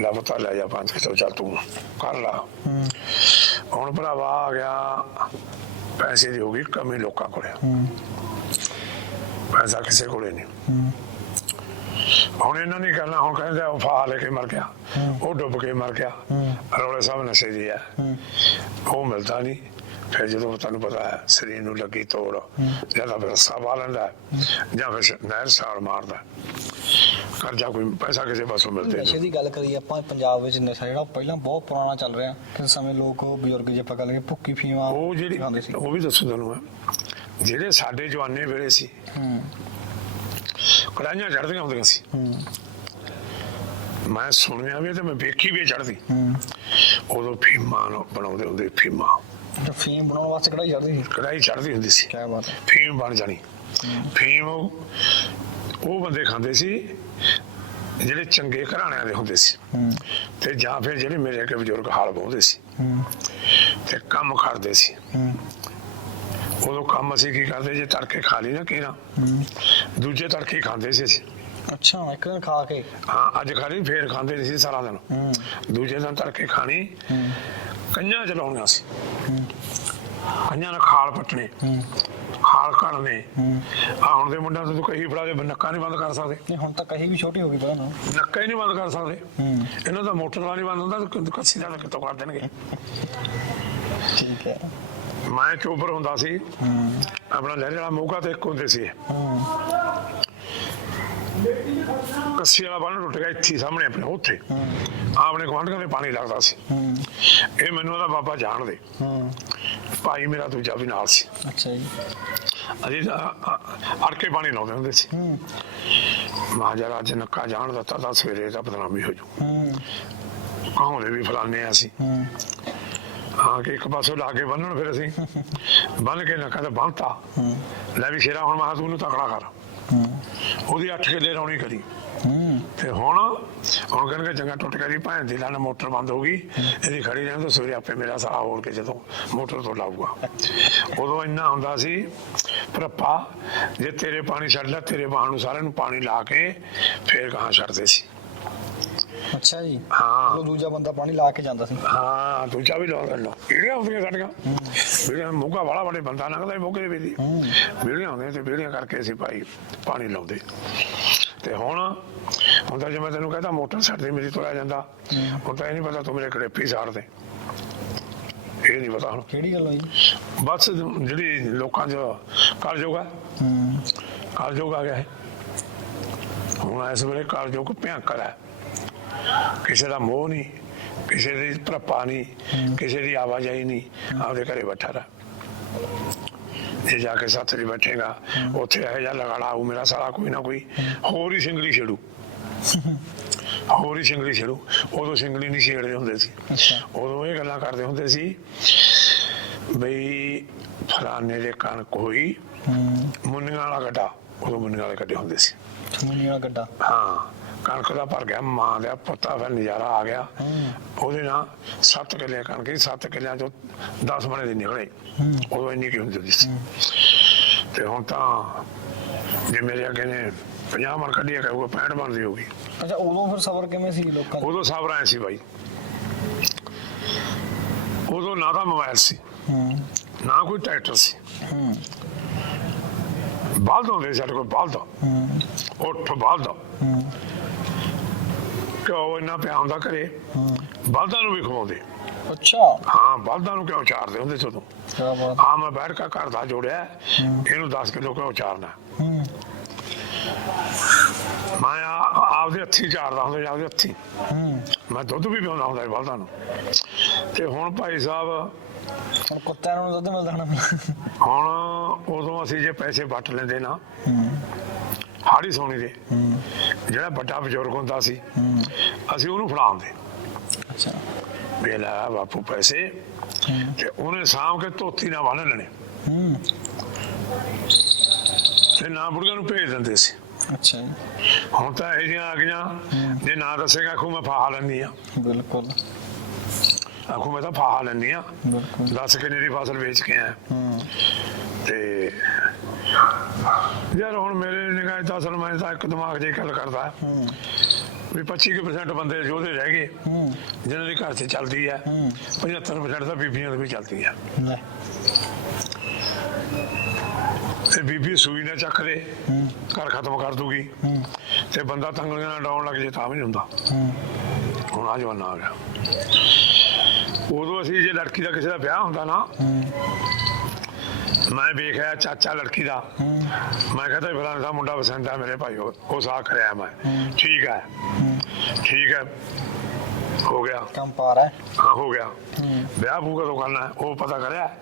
Speaker 1: ਲੈ ਲੈ ਜਾ ਪੰਜ ਕਿਲੋ, ਚੱਲ ਤੂੰ ਕਰ ਲਾ। ਹੁਣ ਭਰਾਵਾ ਆ ਗਿਆ। ਪੈਸੇ ਦੀ ਹੋ ਗਈ ਕਮੀ ਲੋਕਾਂ ਕੋਲੇ। ਪੈਸਾ ਕਿਸੇ ਕੋਲੇ ਨਹੀਂ। ਹੁਣ ਇਹਨਾਂ ਨੇ ਕਰਨਾ ਹੁਣ ਕਹਿੰਦੇ ਉਹ ਫਾਹਾ ਲੈ ਕੇ ਮਰ ਗਿਆ। ਉਹ ਡੁੱਬ ਕੇ ਮਰ ਗਿਆ। ਰੋਲੇ ਸਾਹਿਬ ਨਸ਼ੇ ਦੀ ਹੂੰ ਉਹ ਮਿਲਦਾ ਨਹੀਂ। ਫਿਰ ਜਦੋਂ ਤੁਹਾਨੂੰ ਪਤਾ ਹੈ ਸਰੀਰ ਨੂੰ ਲੱਗੀ ਤੋੜ ਜਾਂ ਤਾਂ ਫਿਰ ਪਾ ਲੈਂਦਾ ਜਾਂ ਫਿਰ ਨਹਿਰ ਸਾਲ ਮਾਰਦਾ। ਕਰਜ਼ਾ ਕੋਈ ਪੈਸਾ ਕਿਸੇ ਪਾਸੋਂ ਮਿਲਦੇ
Speaker 2: ਨਸ਼ੇ
Speaker 1: ਨਹੀਂ।
Speaker 2: ਦੀ ਗੱਲ ਕਰੀਏ ਆਪਾਂ ਪੰਜਾਬ ਵਿੱਚ ਨਸ਼ਾ ਜਿਹੜਾ ਪਹਿਲਾਂ ਬਹੁਤ ਪੁਰਾਣਾ ਚੱਲ ਰਿਹਾ। ਕਿਸੇ ਸਮੇਂ ਲੋਕ ਉਹ ਬਜ਼ੁਰਗ ਜੇ ਗੱਲ ਕਰੀਏ ਭੁੱਕੀ ਫੀਵਾ
Speaker 1: ਉਹ ਜਿਹੜੀ ਉਹ ਵੀ ਦੱਸੂ ਤੁਹਾਨੂੰ ਮੈਂ। ਜਿਹੜੇ ਸਾਡੇ ਜਵਾਨੇ ਵੇਲੇ ਸੀ ਕੜਾਈਆਂ ਚੜਦੀਆਂ ਹੁੰਦੀਆਂ ਸੀ।
Speaker 2: ਹੂੰ
Speaker 1: ਮੈਂ ਸੁਣਿਆ ਵੀ ਤੇ ਮੈਂ ਵੇਖੀ ਵੀ ਚੜਦੀ
Speaker 2: ਹੂੰ
Speaker 1: ਉਦੋਂ ਫੀਮਾਂ ਨੂੰ ਬਣਾਉਂਦੇ ਹੁੰਦੇ ਫੀਮਾਂ।
Speaker 2: ਤੇ ਫੀਮ ਬਣਾਉਣ ਵਾਸਤੇ ਕਿਹੜਾ ਚੜਦੀ ਸੀ?
Speaker 1: ਕੜਾਈ ਚੜਦੀ ਹੁੰਦੀ ਸੀ।
Speaker 2: ਕੀ ਬਾਤ ਹੈ।
Speaker 1: ਫੀਮ ਬਣ ਜਾਣੀ। ਫੀਮ ਉਹ ਬੰਦੇ ਖਾਂਦੇ ਸੀ ਜਿਹੜੇ ਚੰਗੇ ਘਰਾਣਿਆਂ ਦੇ ਹੁੰਦੇ ਸੀ। ਤੇ ਜਾਂ ਫਿਰ ਜਿਹੜੇ ਮੇਰੇ ਅੱਗੇ ਬਜ਼ੁਰਗ ਹਾਲ ਬਹੁੰਦੇ ਸੀ। ਤੇ ਕੰਮ ਕਰਦੇ ਸੀ। ਉਦੋਂ ਕੰਮ ਅਸੀਂ ਕੀ ਕਰਦੇ ਜੇ ਤੜਕੇ ਖਾ ਲਈ ਨਾ
Speaker 2: ਹੂੰ
Speaker 1: ਦੂਜੇ ਤੜਕੇ ਹੀ ਖਾਂਦੇ ਸੀ ਅਸੀਂ।
Speaker 2: ਅੱਛਾ ਇੱਕ ਦਿਨ ਖਾ ਕੇ।
Speaker 1: ਹਾਂ ਅੱਜ ਖਾ ਲਈ ਫੇਰ ਖਾਂਦੇ ਨਹੀਂ ਸੀ ਸਾਰਾ ਦਿਨ। ਦੂਜੇ ਦਿਨ ਤੜਕੇ ਖਾਣੀ ਕੰਨਾਂ ਚਲਾਉਣੀਆਂ ਸੀ। ਕੰਨਾਂ ਨਾਲ ਖਾਲ ਪੱਟਣੇ ਖਾਲ ਕੱਢਨੇ
Speaker 2: ਹੂੰ।
Speaker 1: ਆ ਹੁਣ ਦੇ ਮੁੰਡਿਆਂ ਤੋਂ ਕਹੀ ਫੜਾ ਦੇ ਨੱਕਾ ਨਹੀਂ ਬੰਦ ਕਰ ਸਕਦੇ।
Speaker 2: ਨਹੀਂ ਹੁਣ ਤਾਂ ਕਹੀ ਵੀ ਛੋਟੀ ਹੋ ਗਈ ਪਹਿਲਾਂ ਨਾਲੋਂ।
Speaker 1: ਨੱਕਾ ਹੀ ਨਹੀਂ ਬੰਦ ਕਰ ਸਕਦੇ। ਇਹਨਾਂ ਦਾ ਮੋਟਰ ਵਾਲਾ ਨਹੀਂ ਬੰਦ ਹੁੰਦਾ ਤੇ ਕੱਸੀ ਦਾ ਕਿਤੋਂ ਕਰ ਦੇਣਗੇ।
Speaker 2: ਠੀਕ ਹੈ।
Speaker 1: ਮੈਂ ਚੋਬਰ ਹੁੰਦਾ ਸੀ।
Speaker 2: ਹੂੰ
Speaker 1: ਆਪਣਾ ਲਹਿਰੇ ਵਾਲਾ ਮੋਗਾ ਤੇ ਇੱਕ ਹੁੰਦੇ ਸੀ।
Speaker 2: ਹੂੰ
Speaker 1: ਕੱਸੀ ਵਾਲਾ ਬੰਨ ਟੁੱਟ ਗਿਆ ਇੱਥੇ ਸਾਹਮਣੇ ਆਪਣੇ ਉੱਥੇ।
Speaker 2: ਹੂੰ
Speaker 1: ਆਪਣੇ ਗੁਆਂਢੀਆਂ ਦੇ ਪਾਣੀ ਲੱਗਦਾ ਸੀ।
Speaker 2: ਹੂੰ
Speaker 1: ਇਹ ਮੈਨੂੰ ਉਹਦਾ ਬਾਬਾ ਜਾਣਦੇ
Speaker 2: ਹੂੰ
Speaker 1: ਭਾਈ ਮੇਰਾ ਦੂਜਾ ਵੀ ਨਾਲ ਸੀ।
Speaker 2: ਅੱਛਾ ਜੀ।
Speaker 1: ਅਸੀਂ ਤਾਂ ਅ- ਅੜ ਕੇ ਪਾਣੀ ਲਾਉਂਦੇ ਹੁੰਦੇ ਸੀ।
Speaker 2: ਹੂੰ।
Speaker 1: ਮਾਂ ਜਰਾ ਅੱਜ ਨੱਕਾ ਜਾਣ ਦਿੱਤਾ ਤਾਂ ਸਵੇਰੇ ਦਾ ਬਦਨਾਮੀ ਹੋ ਜੂ।
Speaker 2: ਹੂੰ।
Speaker 1: ਕਹਾਉਂਦੇ ਵੀ ਫਲਾਣੇ ਆ ਅਸੀਂ।
Speaker 2: ਹਾਂ
Speaker 1: ਕਿ ਇੱਕ ਪਾਸੋਂ ਲਾ ਕੇ ਬੰਨਣ ਫਿਰ ਅਸੀਂ। ਬੰਨ ਕੇ ਨੱਕਾ ਤੇ ਬੰਨਤਾ। ਲੈ ਵੀ ਸ਼ੇਰਾ ਹੁਣ ਮਾਹ ਤੂੰ ਨੂੰ ਤਕੜਾ ਕਰ। ਉਹਦੀ 8 ਕਿੱਲੇ ਰੌਣੀ ਕਰੀ। ਤੇ ਹੁਣ ਹੁਣ ਕਹਿੰਦੇ ਚੰਗਾ ਟੁੱਟ ਗਿਆ ਜੀ ਦੀ ਲਾਣਾ ਮੋਟਰ ਬੰਦ ਹੋ ਗਈ। ਇਹਦੀ ਖੜੀ ਰਹਿਣ ਤੋਂ ਸਵੇਰੇ ਆਪੇ ਮੇਰਾ ਸਾਹ ਹੋੜ ਕੇ ਜਦੋਂ ਮੋਟਰ ਤੋਂ ਲਾਊਗਾ। ਉਦੋਂ ਇੰਨਾ ਹੁੰਦਾ ਸੀ ਭਰਪਾ ਜੇ ਤੇਰੇ ਪਾਣੀ ਛੱਡ ਲੈ ਤੇਰੇ ਬਾਹਾਂ ਨੂੰ ਸਾਰਿਆਂ ਨੂੰ ਪਾਣੀ ਲਾ ਕੇ ਫੇਰ ਕਹਾਂ ਛੱਡਦੇ ਸੀ।
Speaker 2: ਅੱਛਾ ਜੀ।
Speaker 1: ਹਾਂ।
Speaker 2: ਉਹ ਦੂਜਾ ਬੰਦਾ ਪਾਣੀ ਲਾ ਕੇ ਜਾਂਦਾ ਸੀ।
Speaker 1: ਹਾਂ ਦੂਜਾ ਵੀ ਲਾਉਂਦਾ ਲੋ ਵੀਡੀਓ ਹੁੰਦੀਆਂ ਸਾਡੀਆਂ ਵੀਡੀਓ ਮੋਗਾ ਵਾਲਾ ਬੜੇ ਬੰਦਾ ਲੰਘਦਾ ਮੋਗੇ ਦੇ
Speaker 2: ਹੂੰ।
Speaker 1: ਵੀਡੀਓ ਹੁੰਦੀਆਂ ਤੇ ਵੀਡੀਓ ਕਰਕੇ ਅਸੀਂ ਭਾਈ ਪਾਣੀ ਲਾਉਂਦੇ। ਤੇ ਹੁਣ ਹੁਣ ਤਾਂ ਜਿਵੇਂ ਤੈਨੂੰ ਕਹਿੰਦਾ ਮੋਟਰ ਛੱਡਦੀ ਮੇਰੀ ਤੋਂ ਆ ਜਾਂਦਾ ਹੁਣ ਤਾਂ ਇਹ ਨਹੀਂ ਪਤਾ ਤੂੰ ਮੇਰੇ ਕੜੇਪੀ ਸਾੜ ਦੇ। ਇਹ ਨਹੀਂ ਪਤਾ ਹੁਣ।
Speaker 2: ਕਿਹੜੀ ਗੱਲ ਹੋਈ?
Speaker 1: ਬਸ ਜਿਹੜੀ ਲੋਕਾਂ 'ਚ ਕਾਰਜੋਗ ਹੈ
Speaker 2: ਹੂੰ।
Speaker 1: ਕਾਰਜੋਗ ਆ ਗਿਆ ਹੈ ਹੁਣ ਇਸ ਵੇਲੇ ਕਾਰਜੋਗ ਭਿਆਨਕ ਹੈ ਕਿਸੇ ਦਾ ਮੋਹ ਨਹੀਂ ਕਿਸੇ ਦੀ ਭਰਪਾ ਨਹੀਂ ਕਿਸੇ ਦੀ ਆਵਾਜਾਈ ਨਹੀਂ ਆਪਦੇ ਘਰੇ ਬੈਠਾ ਰਹਿ। ਜੇ ਜਾ ਕੇ ਸਾਥ ਦੀ ਬੈਠੇਗਾ ਉੱਥੇ ਇਹ ਜਾਂ ਲਗਾੜਾ ਆਊ ਮੇਰਾ ਸਾਲਾ ਕੋਈ ਨਾ ਕੋਈ ਹੋਰ ਹੀ ਸਿੰਗਲੀ ਛੇੜੂ। ਹੋਰ ਹੀ ਸਿੰਗਲੀ ਛੇੜੂ। ਉਦੋਂ ਸਿੰਗਲੀ ਨਹੀਂ ਛੇੜਦੇ ਹੁੰਦੇ ਸੀ। ਉਦੋਂ ਇਹ ਗੱਲਾਂ ਕਰਦੇ ਹੁੰਦੇ ਸੀ ਬਈ ਫਲਾਣੇ ਦੇ ਕਣਕ ਹੋਈ ਮੁੰਨੀਆਂ ਵਾਲਾ ਗੱਡਾ ਉਦੋਂ ਮੁੰਨੀਆਂ ਵਾਲੇ ਗੱਡੇ ਹੁੰਦੇ ਸੀ।
Speaker 2: ਮੁੰਨੀ ਵਾਲਾ ਗੱਡਾ।
Speaker 1: ਹਾਂ। ਕਣਕ ਦਾ ਭਰ ਗਿਆ ਮਾਂ ਦਾ ਪੁੱਤਾ ਫਿਰ ਨਜ਼ਾਰਾ ਆ ਗਿਆ। ਉਹਦੇ ਨਾਲ 7 ਕਿੱਲੇ ਕਣਕ ਸੀ 7 ਕਿੱਲਿਆਂ ਚੋਂ 10 ਮਣੇ ਦੇ ਨਿਕਲੇ। ਉਦੋਂ ਇੰਨੀ ਕੀ ਹੁੰਦੀ ਸੀ? ਤੇ ਹੁਣ ਤਾਂ ਜੇ ਮੇਰੇ ਅੱਗੇ ਨੇ 50 ਮਣ ਕੱਢੀ ਕਹੂਗਾ 65 ਮਣ ਦੀ ਹੋਗੀ
Speaker 2: ਅੱਛਾ ਉਦੋਂ ਫਿਰ ਸਬਰ ਕਿਵੇਂ ਸੀ ਲੋਕਾਂ ਦਾ?
Speaker 1: ਉਦੋਂ ਸਾਬਰ ਆਏ ਸੀ ਬਾਈ। ਉਦੋਂ ਨਾ ਤਾਂ ਮੋਬਾਈਲ ਸੀ ਨਾ ਕੋਈ ਟਰੈਕਟਰ ਸੀ। ਬਲਦ ਹੁੰਦੇ ਸਾਡੇ ਕੋਲ ਬਲਦ। ਉੱਠ ਬਲਦ। ਕਿਉਂ ਇੰਨਾ ਪਿਆ ਹੁੰਦਾ ਘਰੇ। ਬਲਦਾਂ ਨੂੰ ਵੀ ਖਵਾਉਂਦੇ।
Speaker 2: ਅੱਛਾ।
Speaker 1: ਹਾਂ ਬਲਦਾਂ ਨੂੰ ਕਿਉਂ ਚਾਰਦੇ ਹੁੰਦੇ ਸੀ ਉਦੋਂ।
Speaker 2: ਕੀ ਬਾਤ।
Speaker 1: ਆ ਮੈਂ ਬੈਠ ਕੇ ਘਰ ਦਾ ਜੋੜਿਆ ਇਹਨੂੰ 10 ਕਿਲੋ ਕਿਉਂ ਚਾਰਨਾ। ਮੈਂ ਆ- ਆਪਦੇ ਹੱਥੀ ਚਾਰਦਾ ਹੁੰਦਾ ਸੀ, ਆਪਦੇ ਹੱਥੀ।
Speaker 2: ਹੂੰ
Speaker 1: ਮੈਂ ਦੁੱਧ ਵੀ ਪਿਆਉਂਦਾ ਹੁੰਦਾ ਸੀ ਬਲਦਾਂ ਨੂੰ। ਤੇ ਹੁਣ ਭਾਈ ਸਾਹਿਬ
Speaker 2: ਹੁਣ ਕੁੱਤਿਆਂ ਨੂੰ ਦੁੱਧ ਮਿਲਦਾ ਹੋਣਾ
Speaker 1: ਹੁਣ ਉਦੋਂ ਅਸੀਂ ਜੇ ਪੈਸੇ ਵੱਟ ਲੈਂਦੇ ਨਾ
Speaker 2: ਹੂੰ।
Speaker 1: ਹਾੜੀ ਸੋਣੀ ਦੇ।
Speaker 2: ਹੂੰ
Speaker 1: ਜਿਹੜਾ ਵੱਡਾ ਬਜ਼ੁਰਗ ਹੁੰਦਾ ਸੀ ਅਸੀਂ ਉਹਨੂੰ ਫੜਾਉਂਦੇ
Speaker 2: ਅੱਛਾ।
Speaker 1: ਵੀ ਲੈ ਬਾਪੂ ਪੈਸੇ। ਤੇ ਉਹਨੇ ਸਾਂਭ ਕੇ ਧੋਤੀ ਨਾਲ ਬੰਨ ਲੈਣੇ। ਤੇ ਨਾ ਬੁੜੀਆਂ ਨੂੰ ਭੇਜ ਦਿੰਦੇ ਸੀ।
Speaker 2: ਅੱਛਾ
Speaker 1: ਹੁਣ ਤਾਂ ਇਹ ਜਿਹੀਆਂ ਆ ਗਈਆਂ। ਜੇ ਨਾ ਦੱਸੇਗਾ ਖੂ ਮੈਂ ਫਾਹਾ ਲੈਂਦੀ ਆ।
Speaker 2: ਬਿਲਕੁਲ।
Speaker 1: ਆਖੂ ਮੈਂ ਤਾਂ ਫਾਹਾ ਲੈਂਦੀ ਆ।
Speaker 2: ਬਿਲਕੁਲ।
Speaker 1: ਦੱਸ ਕਿੰਨੇ ਦੀ ਫਸਲ ਵੇਚ ਕੇ
Speaker 2: ਹੂੰ।
Speaker 1: ਤੇ ਯਾਰ ਹੁਣ ਮੇਰੇ ਨਿਗਾਹ 'ਚ ਅਸਲ ਮੈਂ ਤਾਂ ਇੱਕ ਦਿਮਾਗ ਇਹ ਗੱਲ ਕਰਦਾ।
Speaker 2: ਹੂੰ
Speaker 1: ਵੀ 25% ਬੰਦੇ ਯੋਧੇ ਰਹਿ ਗਏ।
Speaker 2: ਹੂੰ
Speaker 1: ਜਿਨ੍ਹਾਂ ਦੇ ਘਰ 'ਚ ਚੱਲਦੀ ਆ
Speaker 2: ਹੂੰ
Speaker 1: 75% ਤਾਂ ਬੀਬੀਆਂ ਦੀ ਵੀ ਚੱਲਦੀ ਆ।
Speaker 2: ਲੈ।
Speaker 1: ਤੇ ਬੀਬੀ ਸੂਈ ਨਾ ਚੱਕ ਦੇ
Speaker 2: ਹੂੰ
Speaker 1: ਘਰ ਖਤਮ ਕਰ ਦੂਗੀ। ਤੇ ਬੰਦਾ ਤੰਗਲੀਆਂ ਨਾਲ ਡਾਉਣ ਲੱਗ ਜੇ ਤਾਂ ਵੀ ਨਹੀਂ ਹੁੰਦਾ।
Speaker 2: ਹੂੰ
Speaker 1: ਹੁਣ ਆ ਜਵਾਨਾ ਆ ਗਿਆ। ਉਦੋਂ ਅਸੀਂ ਜੇ ਲੜਕੀ ਦਾ ਕਿਸੇ ਦਾ ਵਿਆਹ ਹੁੰਦਾ ਨਾ ਮੈਂ ਵੇਖਿਆ ਚਾਚਾ ਲੜਕੀ ਦਾ।
Speaker 2: ਹੂੰ
Speaker 1: ਮੈਂ ਕਹਿੰਦਾ ਫਲਾਣੇ ਦਾ ਮੁੰਡਾ ਪਸੰਦ ਆ ਮੇਰੇ ਭਾਈ ਉਹ ਸਾਹ ਕਰਿਆ ਮੈਂ। ਠੀਕ ਹੈ। ਠੀਕ ਹੈ। ਹੋ ਗਿਆ।
Speaker 2: ਕੰਮ ਪਾ ਰਿਹਾ ਹੈ।
Speaker 1: ਹਾਂ ਹੋ ਗਿਆ।
Speaker 2: ਹੂੰ।
Speaker 1: ਵਿਆਹ ਬੂ ਕਦੋਂ ਕਰਨਾ ਹੈ? ਉਹ ਪਤਾ ਕਰਿਆ।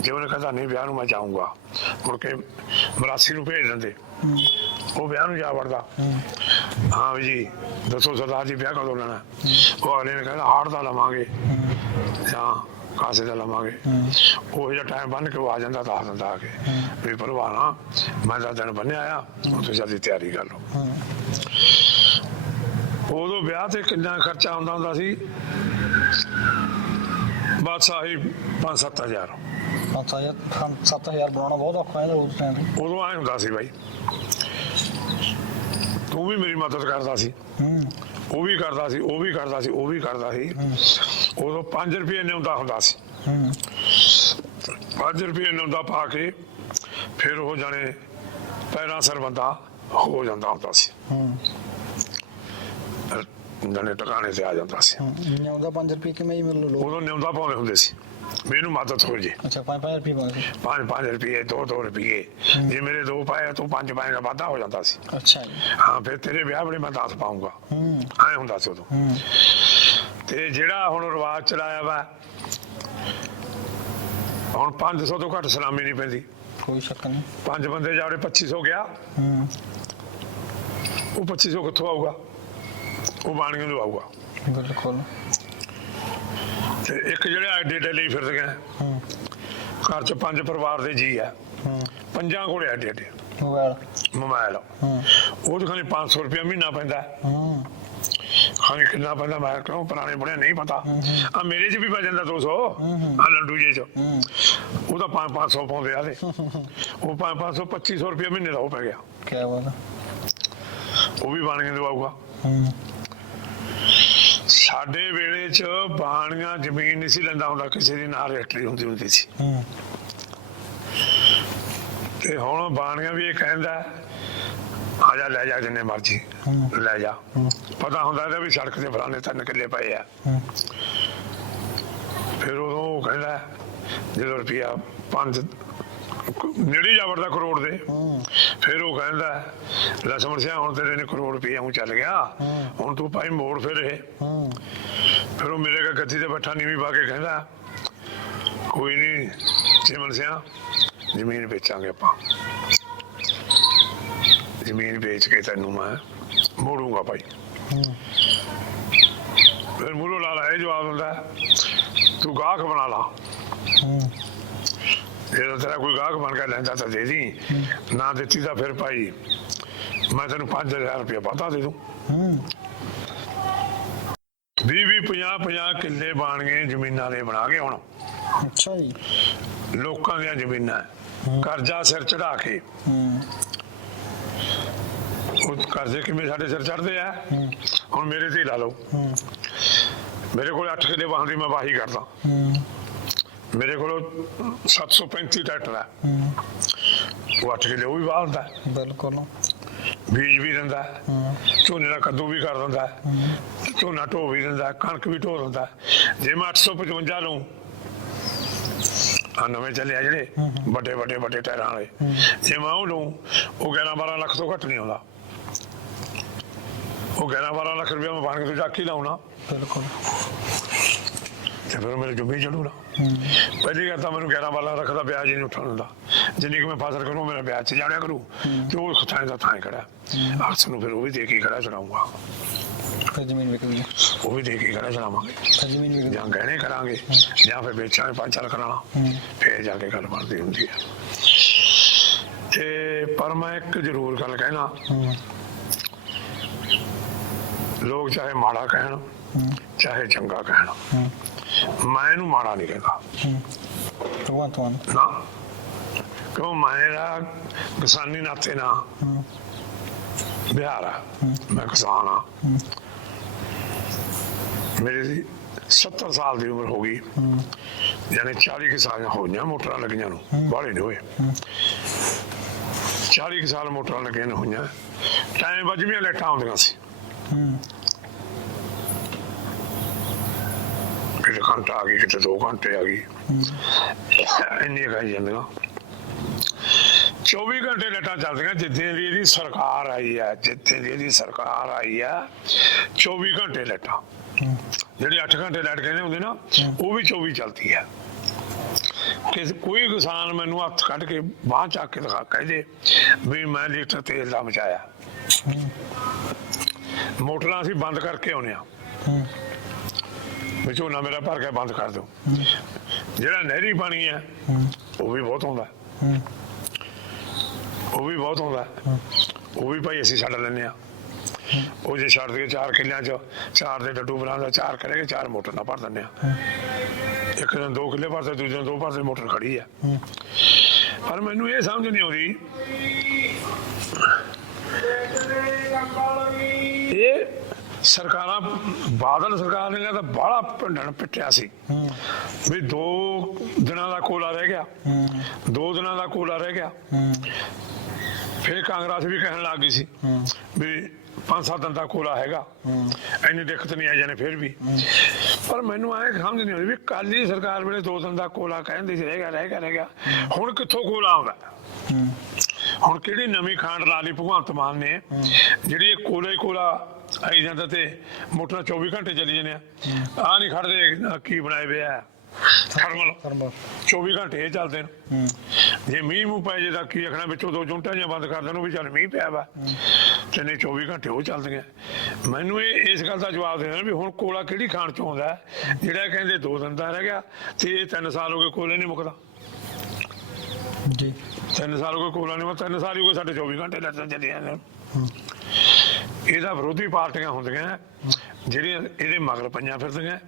Speaker 1: ਜੇ ਉਹਨੇ ਕਹਿੰਦਾ ਨਹੀਂ ਵਿਆਹ ਨੂੰ ਮੈਂ ਜਾਊਂਗਾ। ਮੁੜ ਕੇ ਮਰਾਸੀ ਨੂੰ ਭੇਜ ਦਿੰਦੇ।
Speaker 2: ਹੂੰ।
Speaker 1: ਉਹ ਵਿਆਹ ਨੂੰ ਜਾ ਵੜਦਾ।
Speaker 2: ਹੂੰ।
Speaker 1: ਹਾਂ ਵੀ ਜੀ ਦੱਸੋ ਸਰਦਾਰ ਜੀ ਵਿਆਹ ਕਦੋਂ ਲੈਣਾ ਉਹ ਅਗਲੇ ਨੇ ਕਹਿੰਦਾ ਹਾੜ ਦਾ ਲਵਾਂਗੇ। ਜਾਂ ਕਾਸੇ ਦਾ ਲਵਾਂਗੇ। ਉਹ ਜਿਹੜਾ ਟਾਈਮ ਬੰਨ ਕੇ ਉਹ ਆ ਜਾਂਦਾ ਦੱਸ ਦਿੰਦਾ ਆ ਕੇ। ਵੀ ਭਲਵਾਨਾ ਮੈਂ ਤਾਂ ਦਿਨ ਬੰਨਿਆ ਆ ਉਹ ਤੁਸੀਂ ਜਲਦੀ ਤਿਆਰੀ ਕਰ ਲਓ।
Speaker 2: ਹੂੰ
Speaker 1: ਉਦੋਂ ਵਿਆਹ ਤੇ ਕਿੰਨਾ ਖਰਚਾ ਹੁੰਦਾ ਹੁੰਦਾ ਸੀ? ਬਸ ਆਹੀ 5-7000
Speaker 2: ਪੰਜ ਹਜ਼ਾਰ ਪੰਜ- ਸੱਤ ਹਜ਼ਾਰ ਬਣਾਉਣਾ ਬਹੁਤ ਔਖਾ ਹੈ ਉਸ ਟਾਈਮ
Speaker 1: ਉਦੋਂ ਆਏ ਹੁੰਦਾ ਸੀ ਬਾਈ। ਤੂੰ ਵੀ ਮੇਰੀ ਮਦਦ ਕਰਦਾ ਸੀ।
Speaker 2: ਹੂੰ।
Speaker 1: ਉਹ ਵੀ ਕਰਦਾ ਸੀ ਉਹ ਵੀ ਕਰਦਾ ਸੀ ਉਹ ਵੀ ਕਰਦਾ ਸੀ। ਉਦੋਂ 5 ਰੁਪਏ ਨਿਉਂਦਾ ਹੁੰਦਾ ਸੀ।
Speaker 2: ਹੂੰ
Speaker 1: 5 ਰੁਪਏ ਨਿਉਂਦਾ ਪਾ ਕੇ ਫਿਰ ਉਹ ਜਾਣੇ ਪੈਰਾਂ ਸਰ ਬੰਦਾ ਹੋ ਜਾਂਦਾ ਹੁੰਦਾ ਸੀ।
Speaker 2: ਹੂੰ
Speaker 1: ਜਾਣੇ ਟਿਕਾਣੇ ਤੇ ਆ ਜਾਂਦਾ ਸੀ।
Speaker 2: ਹੂੰ ਉਹਦਾ 5 ਰੁਪਏ ਕਿਵੇਂ ਹੀ ਮਿਲ ਲੋ
Speaker 1: ਉਦੋਂ ਨਿਉਂਦਾ ਪਾਉਂਦੇ ਹੁੰਦੇ ਸੀ। ਮੈਨੂੰ ਮਦਦ ਹੋ ਜੇ।
Speaker 2: ਅੱਛਾ 5 5 ਰੁਪਏ ਪਾਉਂਦੇ ਸੀ।
Speaker 1: 5-5 ਰੁਪਏ 2-2 ਰੁਪਏ। ਜੇ ਮੇਰੇ ਦੋ ਪਾਏ ਤੂੰ ਪੰਜ ਪਾਏਗਾ ਵਾਧਾ ਹੋ ਜਾਂਦਾ ਸੀ।
Speaker 2: ਅੱਛਾ ਜੀ।
Speaker 1: ਹਾਂ ਫਿਰ ਤੇਰੇ ਵਿਆਹ ਵੇਲੇ ਮੈਂ 10 ਪਾਉਂਗਾ
Speaker 2: ਹੂੰ।
Speaker 1: ਐ ਹੁੰਦਾ ਸੀ ਉਦੋਂ।
Speaker 2: ਹੂੰ।
Speaker 1: ਤੇ ਜਿਹੜਾ ਹੁਣ ਰਿਵਾਜ ਚਲਾਇਆ ਵਾ ਹੁਣ 500 ਤੋਂ ਘੱਟ ਸਲਾਮੀ ਨਹੀਂ ਪੈਂਦੀ।
Speaker 2: ਕੋਈ ਸ਼ੱਕ ਨਹੀਂ।
Speaker 1: ਪੰਜ ਬੰਦੇ ਜਾੜੇ 2500 ਗਿਆ।
Speaker 2: ਹੂੰ।
Speaker 1: ਉਹ 2500 ਕਿੱਥੋਂ ਆਊਗਾ? ਉਹ ਬਾਣੀਆਂ ਨੂੰ ਆਊਗਾ
Speaker 2: ਬਿਲਕੁਲ
Speaker 1: ਤੇ ਇੱਕ ਜਿਹੜੇ ਐਡੇ ਲਈ ਫਿਰਦੇ ਗਏ
Speaker 2: ਹੂੰ।
Speaker 1: ਘਰ ਚ ਪੰਜ ਪਰਿਵਾਰ ਦੇ ਜੀ ਆ।
Speaker 2: ਹੂੰ।
Speaker 1: ਪੰਜਾਂ ਕੋਲੇ ਐਡੇ ਐਡੇ
Speaker 2: ਮੋਬਾਈਲ
Speaker 1: ਮੋਬਾਈਲ
Speaker 2: ਹੂੰ।
Speaker 1: ਉਹ ਤਾਂ ਖਾਲੀ 500 ਰੁਪਇਆ ਮਹੀਨਾ ਪੈਂਦਾ।
Speaker 2: ਹੂੰ।
Speaker 1: ਖਾਲੀ ਕਿੰਨਾ ਪੈਂਦਾ ਮੈਂ ਕਿਉਂ ਪੁਰਾਣੇ ਬੁੜੇ ਨਹੀਂ ਪਤਾ। ਆ ਮੇਰੇ 'ਚ ਵੀ ਪੈ ਜਾਂਦਾ 200 ਆ ਲੰਡੂ ਜੇ 'ਚ।
Speaker 2: ਹੂੰ।
Speaker 1: ਉਹ ਤਾਂ 5 500 ਪਾਉਂਦੇ ਆ ਦੇ ਉਹ 5 500 2500 ਰੁਪਇਆ ਮਹੀਨੇ ਦਾ ਉਹ ਪੈ ਗਿਆ।
Speaker 2: ਕੀ ਬਾਤ ਹੈ
Speaker 1: ਉਹ ਵੀ ਬਾਣੀਆਂ ਦਵਾਊਗਾ
Speaker 2: ਹੂੰ।
Speaker 1: ਸਾਡੇ ਵੇਲੇ 'ਚ ਬਾਣੀਆਂ ਜ਼ਮੀਨ ਨਹੀਂ ਸੀ ਲੈਂਦਾ ਹੁੰਦਾ। ਕਿਸੇ ਦੀ ਨਾਲ ਰਜਿਸਟਰੀ ਹੁੰਦੀ ਹੁੰਦੀ ਸੀ।
Speaker 2: ਹੂੰ।
Speaker 1: ਤੇ ਹੁਣ ਬਾਣੀਆਂ ਵੀ ਇਹ ਕਹਿੰਦਾ ਲੈ ਜਾ ਜਿੰਨੇ ਮਰਜ਼ੀ।
Speaker 2: ਹੂੰ।
Speaker 1: ਲੈ ਜਾ। ਪਤਾ ਹੁੰਦਾ ਇਹਦਾ ਵੀ ਸੜਕ ਤੇ ਫਲਾਣੇ ਤਿੰਨ ਕਿੱਲੇ ਪਏ ਆ।
Speaker 2: ਹੂੰ।
Speaker 1: ਫਿਰ ਉਦੋਂ ਉਹ ਕਹਿੰਦਾ ਜਦੋਂ ਰੁਪਿਆ ਪੰਜ ਨੇੜੇ ਜਾ ਵੜਦਾ ਕਰੋੜ ਦੇ।
Speaker 2: ਹੂੰ।
Speaker 1: ਫਿਰ ਉਹ ਕਹਿੰਦਾ ਲਸਮਣ ਸਿਆ ਹੁਣ ਤੇਰੇ ਨੇ ਕਰੋੜ ਰੁਪਇਆ ਨੂੰ ਚੱਲ ਗਿਆ। ਹੁਣ ਤੂੰ ਭਾਈ ਮੋੜ ਫਿਰ ਇਹ।
Speaker 2: ਹੂੰ।
Speaker 1: ਫਿਰ ਉਹ ਮੇਰੇ ਕਾ ਗੱਦੀ ਤੇ ਬੈਠਾ ਨੀਵੀਂ ਪਾ ਕੇ ਕਹਿੰਦਾ ਕੋਈ ਨਹੀਂ ਚਿਮਨ ਸਿਆ ਜ਼ਮੀਨ ਵੇਚਾਂਗੇ ਆਪਾਂ। ਜ਼ਮੀਨ ਵੇਚ ਕੇ ਤੈਨੂੰ ਮੈਂ ਮੋੜੂੰਗਾ ਭਾਈ। ਫਿਰ ਮੂਰੋ ਲਾਲਾ ਇਹ ਜਵਾਬ ਦਿੰਦਾ ਤੂੰ ਗਾਹਕ ਬਣਾ ਲਾ। ਜੇ ਤੇਰਾ ਕੋਈ ਗਾਹਕ ਬਣ ਕੇ ਲੈਂਦਾ ਤਾਂ ਦੇ ਦੀ ਨਾ ਦਿੱਤੀ ਤਾਂ ਫਿਰ ਭਾਈ ਮੈਂ ਤੈਨੂੰ 5000 ਰੁਪਏ ਵਾਧਾ ਦੇ ਦੂੰ। 20 20 50 50 ਕਿੱਲੇ ਬਣ ਗਏ ਜ਼ਮੀਨਾਂ ਦੇ ਬਣਾ ਕੇ ਹੁਣ।
Speaker 2: ਅੱਛਾ ਜੀ।
Speaker 1: ਲੋਕਾਂ ਦੀਆਂ ਜ਼ਮੀਨਾਂ ਕਰਜ਼ਾ ਸਿਰ ਚੜਾ ਕੇ।
Speaker 2: ਹੂੰ
Speaker 1: ਉਹ ਕਰਜ਼ੇ ਕਿਵੇਂ ਸਾਡੇ ਸਿਰ ਚੜਦੇ ਆ। ਹੁਣ ਮੇਰੇ ਤੇ ਹੀ ਲਾ ਲਓ। ਮੇਰੇ ਕੋਲ 8 ਕਿੱਲੇ ਵਾਹਨ ਦੀ ਮੈਂ ਵਾਹੀ ਕਰਦਾ। ਮੇਰੇ ਕੋਲ 735 ਟਰੈਕਟਰ ਹੂੰ ਉਹ 8 ਕਿੱਲੇ ਉਹ ਵੀ ਵਾਹ ਹੁੰਦਾ
Speaker 2: ਬਿਲਕੁਲ।
Speaker 1: ਬੀਜ ਵੀ ਦਿੰਦਾ। ਝੋਨੇ ਦਾ ਕੱਦੂ ਵੀ ਕਰ ਦਿੰਦਾ। ਝੋਨਾ ਢੋ ਵੀ ਦਿੰਦਾ ਕਣਕ ਵੀ ਢੋ ਦਿੰਦਾ। ਜੇ ਮੈਂ 855 ਲਊਂ ਆ ਨਵੇਂ ਚੱਲੇ ਆ ਜਿਹੜੇ ਵੱਡੇ ਵੱਡੇ ਵੱਡੇ ਟਾਇਰਾਂ ਵਾਲੇ। ਜੇ ਮੈਂ ਉਹ ਲਊਂ ਉਹ 11 12 ਲੱਖ ਤੋਂ ਘੱਟ ਨਹੀਂ ਆਉਂਦਾ। ਉਹ 11 12 ਲੱਖ ਰੁਪਏ ਮੈਂ ਬਣ ਕੇ ਜਾ ਕੇ ਲਾਉਣਾ
Speaker 2: ਬਿਲਕੁਲ।
Speaker 1: ਤੇ ਫਿਰ ਮੇਰੇ ਜੁਮੀ ਚੜੂਗਾ।
Speaker 2: ਹੂੰ।
Speaker 1: ਪਹਿਲੀ ਗੱਲ ਤਾਂ ਮੈਨੂੰ 11 12 ਲੱਖ ਦਾ ਵਿਆਜ ਹੀ ਨਹੀਂ ਉੱਠਣ ਹੁੰਦਾ ਜਿੰਨੀ ਕਿ ਮੈਂ ਫਸਲ ਕਰੂੰ ਮੇਰਾ ਵਿਆਜ ਚ ਜਾਣਿਆ ਕਰੂ। ਤੇ ਉਹ ਥਾਂ ਦਾ ਥਾਂ ਹੀ ਖੜਾ। ਅਰਸ ਨੂੰ ਫਿਰ ਉਹ ਵੀ ਦੇ ਕੇ ਹੀ ਖੜਾ ਚੜਾਉਂਗਾ
Speaker 2: ਫਿਰ ਜ਼ਮੀਨ ਵਿਕ ਗਈ
Speaker 1: ਉਹ ਵੀ ਦੇ ਕੇ ਖੜਾ ਚੜਾਵਾਂਗੇ
Speaker 2: ਫਿਰ ਜ਼ਮੀਨ ਵਿਕ
Speaker 1: ਜਾਂ ਗਹਿਣੇ ਕਰਾਂਗੇ ਜਾਂ ਫਿਰ ਵੇਚਾਂਗੇ ਪੰਜ ਚਾਰ ਕਰਾਣਾ ਫੇਰ ਜਾ ਕੇ ਗੱਲ ਬਣਦੀ ਹੁੰਦੀ ਹੈ ਤੇ ਪਰ ਮੈਂ ਇੱਕ ਜ਼ਰੂਰ ਗੱਲ ਕਹਿਣਾ।
Speaker 2: ਹੂੰ।
Speaker 1: ਲੋਕ ਚਾਹੇ ਮਾੜਾ ਕਹਿਣ ਚਾਹੇ ਚੰਗਾ ਕਹਿਣ। ਮੈਂ ਇਹਨੂੰ ਮਾੜਾ ਨਹੀਂ ਕਹਿੰਦਾ।
Speaker 2: ਭਗਵੰਤ ਮਾਨ।
Speaker 1: ਨਾ। ਕਿਉਂ? ਮੇਰਾ ਕਿਸਾਨੀ ਨਾਤੇ ਨਾ। ਬਿਹਾਰ ਆ। ਮੈਂ ਕਿਸਾਨ ਆ। ਮੇਰੀ 70 ਸਾਲ ਦੀ ਉਮਰ ਹੋ ਗਈ। ਯਾਨੀ 40 ਕੁ ਸਾਲ ਹੋਈਆਂ ਮੋਟਰਾਂ ਲੱਗੀਆਂ ਨੂੰ। ਬਾਹਲੇ ਨਹੀਂ ਹੋਏ। 40 ਕੁ ਸਾਲ ਮੋਟਰਾਂ ਲੱਗੀਆਂ ਨੂੰ ਹੋਈਆਂ। ਟਾਈਮ ਵੱਜਵੀਆਂ ਲੈਟਾਂ ਆਉਂਦੀਆਂ ਸੀ। ਕਿਤੇ ਘੰਟਾ ਆ ਗਈ ਕਿਤੇ 2 ਘੰਟੇ ਆ ਗਈ ਇੰਨੀ ਖਾਈ ਜਾਂਦੀਆਂ 24 ਘੰਟੇ ਲੈਟਾਂ ਚੱਲਦੀਆਂ ਜਿੱਦਾਂ ਦੀ ਇਹਦੀ ਸਰਕਾਰ ਆਈ ਹੈ ਜਿੱਦਾਂ ਦੀ ਇਹਦੀ ਸਰਕਾਰ ਆਈ ਹੈ 24 ਘੰਟੇ ਲੈਟਾਂ ਜਿਹੜੇ 8 ਘੰਟੇ ਲੈਟ ਕਹਿੰਦੇ ਹੁੰਦੇ ਨਾ ਉਹ ਵੀ 24 ਚੱਲਦੀ ਹੈ ਕਿ ਕੋਈ ਕਿਸਾਨ ਮੈਨੂੰ ਹੱਥ ਕੱਢ ਕੇ ਬਾਹ ਚੱਕ ਕੇ ਦਿਖਾ ਕਹਦੇ ਵੀ ਮੈਂ ਲੀਟਰ ਤੇਲ ਦਾ ਮਚਾਇਆ ਮੋਟਰਾਂ ਅਸੀਂ ਬੰਦ ਕਰਕੇ ਆਉਨੇ ਆ ਵੀ ਝੋਨਾ ਮੇਰਾ ਭਰ ਕੇ ਬੰਦ ਕਰ ਦਿਓ। ਜਿਹੜਾ ਨਹਿਰੀ ਪਾਣੀ ਹੈ, ਉਹ ਵੀ ਬਹੁਤ ਆਉਂਦਾ ਉਹ ਵੀ ਬਹੁਤ ਆਉਂਦਾ ਉਹ ਵੀ ਭਾਈ ਅਸੀਂ ਛੱਡ ਲੈਂਦੇ ਆ ਉਹ ਜੇ ਛੱਡ ਦੇ ਚਾਰ ਕਿੱਲਿਆਂ ਚ, ਚਾਰ ਦੇ ਡੱਡੂ ਬਣਾਉਂਦਾ ਚਾਰ ਕਰੇਗੇ, ਚਾਰ ਮੋਟਰ ਨਾਲ ਭਰ ਦਿੰਦੇ ਆ ਇੱਕ ਦਿਨ ਦੋ ਕਿੱਲੇ ਭਰਦੇ, ਦੂਜੇ ਦਿਨ ਦੋ ਭਰਦੇ, ਮੋਟਰ ਖੜੀ ਆ ਪਰ ਮੈਨੂੰ ਇਹ ਸਮਝ ਨਹੀਂ ਆਉਂਦੀ ਇਹ ਸਰਕਾਰਾਂ, ਬਾਦਲ ਸਰਕਾਰ ਨੇ ਤਾਂ ਬਾਹਲਾ ਭੰਡਣ ਪਿੱਟਿਆ ਸੀ। ਵੀ ਦੋ ਦਿਨਾਂ ਦਾ ਕੋਲਾ ਰਹਿ ਗਿਆ। ਦੋ ਦਿਨਾਂ ਦਾ ਕੋਲਾ ਰਹਿ ਗਿਆ। ਫਿਰ ਕਾਂਗਰਸ ਵੀ ਕਹਿਣ ਲੱਗ ਗਈ ਸੀ ਵੀ ਪੰਜ ਸੱਤ ਦਿਨ ਦਾ ਕੋਲਾ ਹੈਗਾ। ਐਨੀ ਦਿੱਕਤ ਨਹੀਂ ਆ ਜਾਣੇ ਫਿਰ ਵੀ। ਪਰ ਮੈਨੂੰ ਐ ਸਮਝ ਨਹੀਂ ਆਉਂਦੀ ਵੀ ਕਾਲੀ ਸਰਕਾਰ ਵੇਲੇ ਦੋ ਦਿਨ ਦਾ ਕੋਲਾ ਕਹਿੰਦੀ ਸੀ, ਰਹਿ ਗਿਆ ਰਹਿ ਗਿਆ ਰਹਿ ਗਿਆ। ਹੁਣ ਕਿੱਥੋਂ ਕੋਲਾ ਆਉਂਦਾ? ਹੁਣ ਕਿਹੜੀ ਨਵੀਂ ਖਾਂਡ ਲਾ ਲਈ ਭਗਵੰਤ ਮਾਨ ਨੇ? ਜਿਹੜੀ ਇਹ ਕੋਲਾ ਕੋਲਾ ਆਈ ਜਾਂਦਾ ਤੇ ਮੋਟਰਾਂ 24 ਘੰਟੇ ਚੱਲੀ ਜਾਂਦੇ ਆ। ਆ ਨਹੀਂ ਖੜਦੇ ਕੀ ਬਣਾਏ ਵੇ ਆ? ਥਰਮਲ।
Speaker 2: ਥਰਮਲ।
Speaker 1: 24 ਘੰਟੇ ਇਹ ਚੱਲਦੇ ਨੇ। ਜੇ ਮੀਂਹ ਮੂੰਹ ਪੈ ਜੇ ਤਾਂ ਕੀ ਆਖਣਾ ਵਿੱਚੋਂ ਦੋ ਜੁੰਟਾਂ ਜਾਂ ਬੰਦ ਕਰ ਦੇਣ ਉਹ ਵੀ ਚੱਲ ਮੀਂਹ ਪਿਆ ਵਾ। ਤੇ ਨਹੀਂ 24 ਘੰਟੇ ਉਹ ਚੱਲਦੀਆਂ। ਮੈਨੂੰ ਇਹ ਇਸ ਗੱਲ ਦਾ ਜਵਾਬ ਦੇਣਾ ਵੀ ਹੁਣ ਕੋਲਾ ਕਿਹੜੀ ਖਾਣ ਚੋਂ ਆਉਂਦਾ? ਜਿਹੜਾ ਕਹਿੰਦੇ ਦੋ ਦਿਨ ਦਾ ਰਹਿ ਗਿਆ ਤੇ ਇਹ ਤਿੰਨ ਸਾਲ ਹੋ ਗਏ ਕੋਲੇ ਨਹੀਂ ਮੁੱਕਦਾ।
Speaker 2: ਜੀ।
Speaker 1: ਤਿੰਨ ਸਾਲ ਕੋਈ ਗਏ ਕੋਲਾ ਨਹੀਂ ਮੁੱਕਦਾ ਤਿੰਨ ਸਾਲ ਹੀ ਹੋ ਸਾਡੇ 24 ਘੰਟੇ ਲੱਤਾਂ ਚੱਲੀਆਂ ਨੇ ਇਹਦਾ ਵਿਰੋਧੀ ਪਾਰਟੀਆਂ ਹੁੰਦੀਆਂ, ਜਿਹੜੀਆਂ ਇਹਦੇ ਮਗਰ ਪਈਆਂ ਫਿਰਦੀਆਂ।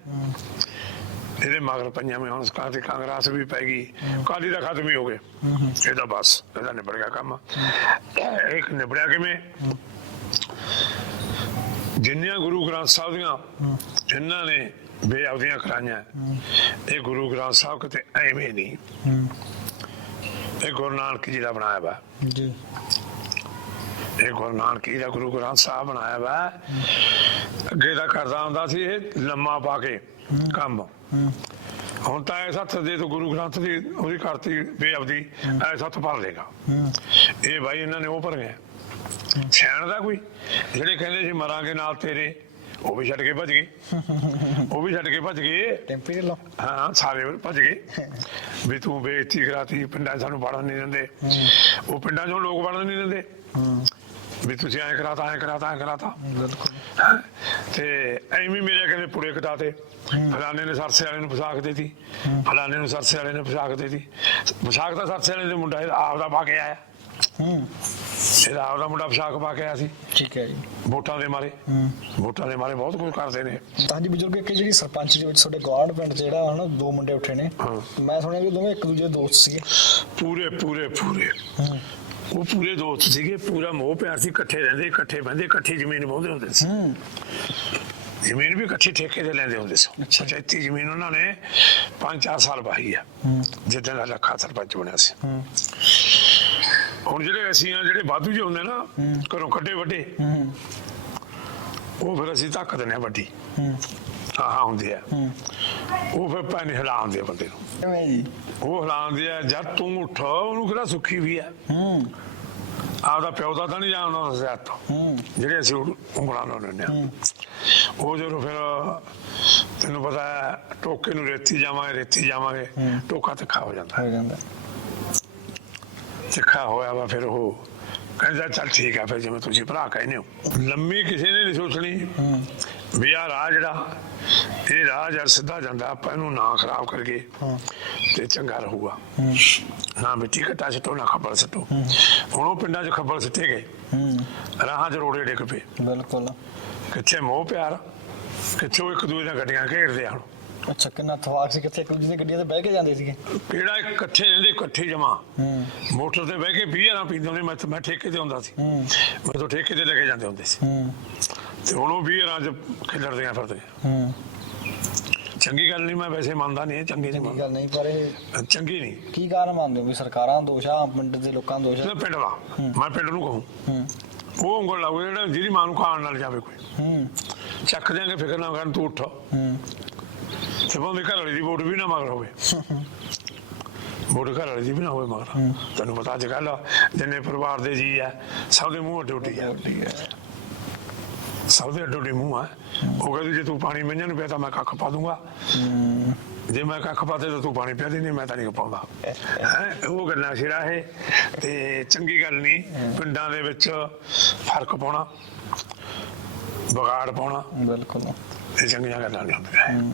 Speaker 1: ਇਹਦੇ ਮਗਰ ਪਈਆਂ ਮੈਂ ਹੁਣ ਸਕਾਂ ਤੇ ਕਾਂਗਰਸ ਵੀ ਪੈ ਗਈ ਕਾਲੀ ਦਾ ਖਤਮ ਹੀ ਹੋ ਗਏ ਇਹਦਾ ਬਸ, ਇਹਦਾ ਨਿਬੜ ਗਿਆ ਕੰਮ। ਇੱਕ ਨਿਬੜਿਆ ਕਿਵੇਂ? ਜਿੰਨੀਆਂ ਗੁਰੂ ਗ੍ਰੰਥ ਸਾਹਿਬ ਦੀਆਂ ਇਹਨਾਂ ਨੇ ਬੇਅਬਦੀਆਂ ਕਰਾਈਆਂ, ਇਹ ਗੁਰੂ ਗ੍ਰੰਥ ਸਾਹਿਬ ਕਿਤੇ ਐਵੇਂ ਨਹੀਂ। ਇਹ ਗੁਰੂ ਨਾਨਕ ਜੀ ਦਾ ਬਣਾਇਆ ਵਾ।
Speaker 2: ਜੀ।
Speaker 1: ਇਹ ਗੁਰੂ ਨਾਨਕ ਜੀ ਦਾ ਗੁਰੂ ਗ੍ਰੰਥ ਸਾਹਿਬ ਬਣਾਇਆ ਵਾ। ਅੱਗੇ ਦਾ ਕਰਦਾ ਹੁੰਦਾ ਸੀ ਇਹ ਲੰਮਾ ਪਾ ਕੇ ਕੰਮ। ਹੁਣ ਤਾਂ ਹੱਥ ਦੇ ਤੋਂ ਗੁਰੂ ਗ੍ਰੰਥ ਦੀ ਉਹਦੀ ਕਰਤੀ ਬੇਅਬਦੀ ਐਸ ਹੱਥ ਭਰ ਲੇਗਾ ਇਹ ਭਾਈ ਇਹਨਾਂ ਨੇ ਉਹ ਭਰ ਗਏ ਸਿਆਣ ਦਾ ਕੋਈ? ਜਿਹੜੇ ਕਹਿੰਦੇ ਸੀ ਮਰਾਂਗੇ ਨਾਲ ਤੇਰੇ। ਉਹ ਵੀ ਛੱਡ ਕੇ ਭੱਜ ਗਏ ਉਹ ਵੀ ਛੱਡ ਕੇ ਭੱਜ ਗਏ
Speaker 2: ਟੈਂਪੀ ਲੋ
Speaker 1: ਹਾਂ ਸਾਰੇ ਭੱਜ ਗਏ ਵੀ ਤੂੰ ਬੇਇੱਜ਼ਤੀ ਕਰਾਤੀ ਪਿੰਡਾਂ 'ਚ ਸਾਨੂੰ ਵੜਨ ਨਹੀਂ ਦਿੰਦੇ। ਉਹ ਪਿੰਡਾਂ 'ਚੋਂ ਲੋਕ ਵੜਨ ਨਹੀਂ ਦਿੰਦੇ। ਵੀ ਤੁਸੀਂ ਐਂ ਕਰਾਤਾ ਐਂ ਕਰਾਤਾ ਐਂ ਕਰਾਤਾ? ਤੇ ਐਵੇਂ ਮੇਰੇ ਕਹਿੰਦੇ ਪੁੜੇ ਕਟਾਤੇ ਫਲਾਣੇ ਨੇ ਸਰਸੇ ਵਾਲੇ ਨੂੰ ਪੋਸ਼ਾਕ ਦੇਤੀ। ਫਲਾਣੇ ਨੂੰ ਸਰਸੇ ਵਾਲੇ ਨੇ ਪੋਸ਼ਾਕ ਦੇਤੀ। ਪੋਸ਼ਾਕ ਤਾਂ ਸਰਸੇ ਵਾਲੇ ਦੇ ਮੁੰਡਾ ਇਹਦਾ ਆਪ ਦਾ ਪਾ ਕੇ ਆਇਆ।
Speaker 2: ਹੂੰ।
Speaker 1: ਇਹਦਾ ਆਪ ਦਾ ਮੁੰਡਾ ਪੋਸ਼ਾਕ ਪਾ ਕੇ ਆਇਆ ਸੀ।
Speaker 2: ਠੀਕ ਹੈ ਜੀ।
Speaker 1: ਵੋਟਾਂ ਦੇ ਮਾਰੇ।
Speaker 2: ਹੂੰ।
Speaker 1: ਵੋਟਾਂ ਦੇ ਮਾਰੇ ਬਹੁਤ ਕੁਝ ਕਰਦੇ ਨੇ।
Speaker 2: ਤਾਂ ਜੀ ਬਜ਼ੁਰਗ ਇੱਕ ਜਿਹੜੀ ਸਰਪੰਚ ਦੇ ਵਿੱਚ ਤੁਹਾਡੇ ਗਵਾਂਢ ਪਿੰਡ ਜਿਹੜਾ ਹਨਾ ਦੋ ਮੁੰਡੇ ਉੱਠੇ ਨੇ। ਮੈਂ ਸੁਣਿਆ ਵੀ ਦੋਵੇਂ ਇੱਕ ਦੂਜੇ ਦੇ ਦੋਸਤ ਸੀਗੇ।
Speaker 1: ਪੂਰੇ ਪੂਰੇ ਪੂਰੇ।
Speaker 2: ਹੂੰ।
Speaker 1: ਉਹ ਪੂਰੇ ਦੋਸਤ ਸੀਗੇ ਪੂਰਾ ਮੋਹ ਪਿਆਰ ਸੀ ਇਕੱਠੇ ਰਹਿੰਦੇ ਇਕੱਠੇ ਬਹਿੰਦੇ ਇਕੱਠੀ ਜ਼ਮੀਨ ਵਾਹੁੰਦੇ ਹੁੰਦੇ ਸੀ।
Speaker 2: ਹੂੰ।
Speaker 1: ਜ਼ਮੀਨ ਵੀ ਇਕੱਠੀ ਠੇਕੇ ਤੇ ਲੈਂਦੇ ਹੁੰਦੇ ਸੀ।
Speaker 2: ਅੱਛਾ।
Speaker 1: ਪੰਚਾਇਤੀ ਜ਼ਮੀਨ ਉਹਨਾਂ ਨੇ 5-4 ਸਾਲ ਵਾਹੀ ਆ। ਜਿੱਦਾਂ ਦਾ ਲੱਖਾ ਸਰਪੰਚ ਬਣਿਆ ਸੀ।
Speaker 2: ਹੂੰ।
Speaker 1: ਹੁਣ ਜਿਹੜੇ ਅਸੀਂ ਆ ਜਿਹੜੇ ਵਾਧੂ ਜਿਹੇ ਹੁੰਦੇ ਨਾ ਘਰੋਂ ਕੱਢੇ ਵੱਡੇ ਉਹ ਫਿਰ ਅਸੀਂ ਧੱਕ ਦਿੰਦੇ ਆ ਵੱਡੀ।
Speaker 2: ਹੂੰ
Speaker 1: ਆਹ ਹੁੰਦੇ ਆ। ਉਹ ਫਿਰ ਪੈਨ ਹਿਲਾਉਂਦੇ ਆ ਬੰਦੇ ਨੂੰ।
Speaker 2: ਕਿਵੇਂ ਜੀ?
Speaker 1: ਉਹ ਹਿਲਾਉਂਦੇ ਆ ਜਦ ਤੂੰ ਉੱਠ ਉਹਨੂੰ ਕਿਹੜਾ ਸੁੱਖੀ ਵੀ ਆ? ਆਪਦਾ ਪਿਓ ਦਾ ਤਾਂ ਨਹੀਂ ਜਾਣਦਾ ਸਿਆਤ ਤੋਂ
Speaker 2: ਹੂੰ।
Speaker 1: ਜਿਹੜੇ ਅਸੀਂ ਉਂਗਲਾਂ ਲਾਉਂਦੇ ਆ। ਉਹ ਜਦੋਂ ਫਿਰ ਤੈਨੂੰ ਪਤਾ ਟੋਕੇ ਨੂੰ ਰੇਤੀ ਜਾਵਾਂਗੇ ਰੇਤੀ ਜਾਵਾਂਗੇ ਟੋਕਾ ਤਿੱਖਾ ਹੋ ਜਾਂਦਾ।
Speaker 2: ਹੋ ਜਾਂਦਾ।
Speaker 1: ਤਿੱਖਾ ਹੋਇਆ ਵਾ ਫਿਰ ਉਹ ਕਹਿੰਦਾ ਚੱਲ ਠੀਕ ਆ ਫਿਰ ਜਿਵੇਂ ਤੁਸੀਂ ਭਰਾ ਕਹਿੰਦੇ ਹੋ। ਲੰਮੀ ਕਿਸੇ ਨੇ ਨਹੀਂ ਸੋਚਣੀ ਵੀ ਆ ਰਾਹ ਜਿਹੜਾ ਇਹ ਰਾਹ ਜਦ ਸਿੱਧਾ ਜਾਂਦਾ ਆਪਾਂ ਇਹਨੂੰ ਨਾ ਖਰਾਬ ਕਰਕੇ ਤੇ ਚੰਗਾ ਰਹੂਗਾ।
Speaker 2: ਹੂੰ
Speaker 1: ਨਾ ਮਿੱਟੀ ਘਟਾ ਸਿੱਟੋ ਨਾ ਖੱਬਲ ਸਿੱਟੋ। ਹੁਣ ਉਹ ਪਿੰਡਾਂ 'ਚ ਖੱਬਲ ਸਿੱਟੇ ਗਏ। ਰਾਹਾਂ 'ਚ ਰੋੜੇ ਡਿੱਗ ਪਏ।
Speaker 2: ਬਿਲਕੁਲ।
Speaker 1: ਕਿੱਥੇ ਮੋਹ ਪਿਆਰ ਕਿੱਥੇ ਇੱਕ ਦੂਜੇ ਦੀਆਂ ਗੱਡੀਆਂ ਘੇਰਦੇ ਆ ਹੁਣ।
Speaker 2: ਅੱਛਾ ਕਿੰਨਾ ਥਵਾਕ ਸੀ ਕਿੱਥੇ ਇੱਕ ਦੂਜੇ ਦੀ ਗੱਡੀਆਂ ਤੇ ਬਹਿ ਕੇ ਜਾਂਦੇ ਸੀਗੇ।
Speaker 1: ਕਿਹੜਾ ਇਕੱਠੇ ਰਹਿੰਦੇ ਇਕੱਠੇ ਜਮਾ।
Speaker 2: ਹੂੰ
Speaker 1: ਮੋਟਰ ਤੇ ਬਹਿ ਕੇ 20 ਹਜ਼ਾਰਾਂ ਪੀਂਦੇ ਹੁੰਦੇ ਮੈਂ ਮੈਂ ਠੇਕੇ ਤੇ ਹੁੰਦਾ ਸੀ।
Speaker 2: ਹੂੰ।
Speaker 1: ਮੈਂ ਤਾਂ ਠੇਕੇ ਤੇ ਲੈ ਕੇ ਜਾਂਦੇ ਹੁੰਦੇ ਸੀ।
Speaker 2: ਹੂੰ।
Speaker 1: ਤੇ ਹੁਣ ਉਹ 20 ਹਜ਼ਾਰਾਂ ਚ ਖਿਲਰਦੇ ਆ ਫਿਰਦੇ
Speaker 2: ਹੂੰ।
Speaker 1: ਚੰਗੀ ਗੱਲ ਨਹੀਂ ਮੈਂ ਵੈਸੇ ਮੰਨਦਾ ਨਹੀਂ ਚੰਗੀ ਨਹੀਂ ਮੰਨਦਾ।
Speaker 2: ਗੱਲ ਨਹੀਂ ਪਰ ਇਹ
Speaker 1: ਚੰਗੀ ਨਹੀਂ।
Speaker 2: ਕੀ ਕਾਰਨ ਮੰਨਦੇ ਹੋ ਵੀ ਸਰਕਾਰਾਂ ਦਾ ਦੋਸ਼ ਆ ਪਿੰਡ ਦੇ ਲੋਕਾਂ ਦਾ ਦੋਸ਼ ਆ?
Speaker 1: ਪਿੰਡ ਦਾ। ਮੈਂ ਪਿੰਡ ਨੂੰ ਕਹੂੰ।
Speaker 2: ਹੂੰ।
Speaker 1: ਉਹ ਉਂਗਲ ਲਾਵੇ ਜਿਹੜਾ ਜਿਹਦੀ ਮਾਂ ਨੂੰ ਖਾਣ ਨਾਲ ਜਾਵੇ ਕੋਈ।
Speaker 2: ਹੂੰ।
Speaker 1: ਚੱਕ ਦਿਆਂਗੇ ਫਿਕਰ ਨਾ ਕਰਨ ਤੂੰ ਉੱਠ।
Speaker 2: ਹੂੰ।
Speaker 1: ਤੇ ਭਾਵੇਂ ਘਰ ਵਾਲੀ ਦੀ ਵੋਟ ਵੀ ਨਾ ਮਗਰ ਹੋਵੇ। ਵੋਟ ਘਰ ਵਾਲੀ ਦੀ ਵੀ ਨਾ ਹੋਵੇ ਮਗਰ ਤੈਨੂੰ ਪਤਾ ਅੱਜ ਕੱਲ ਜਿੰਨੇ ਪਰਿਵਾਰ ਦੇ ਜੀ ਆ ਸਭ ਦੇ ਮੂੰਹ ਡਿਊਟੀ ਆ। ਸਭ ਦੇ ਡਿਊਟੀ ਮੂੰਹ ਆ। ਉਹ ਕਹਿੰਦੇ ਜੇ ਤੂੰ ਪਾਣੀ ਮੈਨੂੰ ਨੂੰ ਪਿਆ ਤਾਂ ਮੈਂ ਕੱਖ ਪਾ ਦੂੰਗਾ। ਜੇ ਮੈਂ ਕੱਖ ਪਾਤੇ ਤਾਂ ਤੂੰ ਪਾਣੀ ਪਿਆ ਦੇ ਨਹੀਂ ਮੈਂ ਤਾਂ ਨਹੀਂ ਪਾਉਂਦਾ। ਉਹ ਗੱਲਾਂ ਸਿਰਾ ਹੈ ਤੇ ਚੰਗੀ ਗੱਲ ਨਹੀਂ ਪਿੰਡਾਂ ਦੇ ਵਿੱਚ ਫ਼ਰਕ ਪਾਉਣਾ ਵਿਗਾੜ ਪਾਉਣਾ।
Speaker 2: ਬਿਲਕੁਲ।
Speaker 1: ਇਹ ਚੰਗੀਆਂ ਗੱਲਾਂ ਨਹੀਂ ਹੁੰਦੀਆਂ।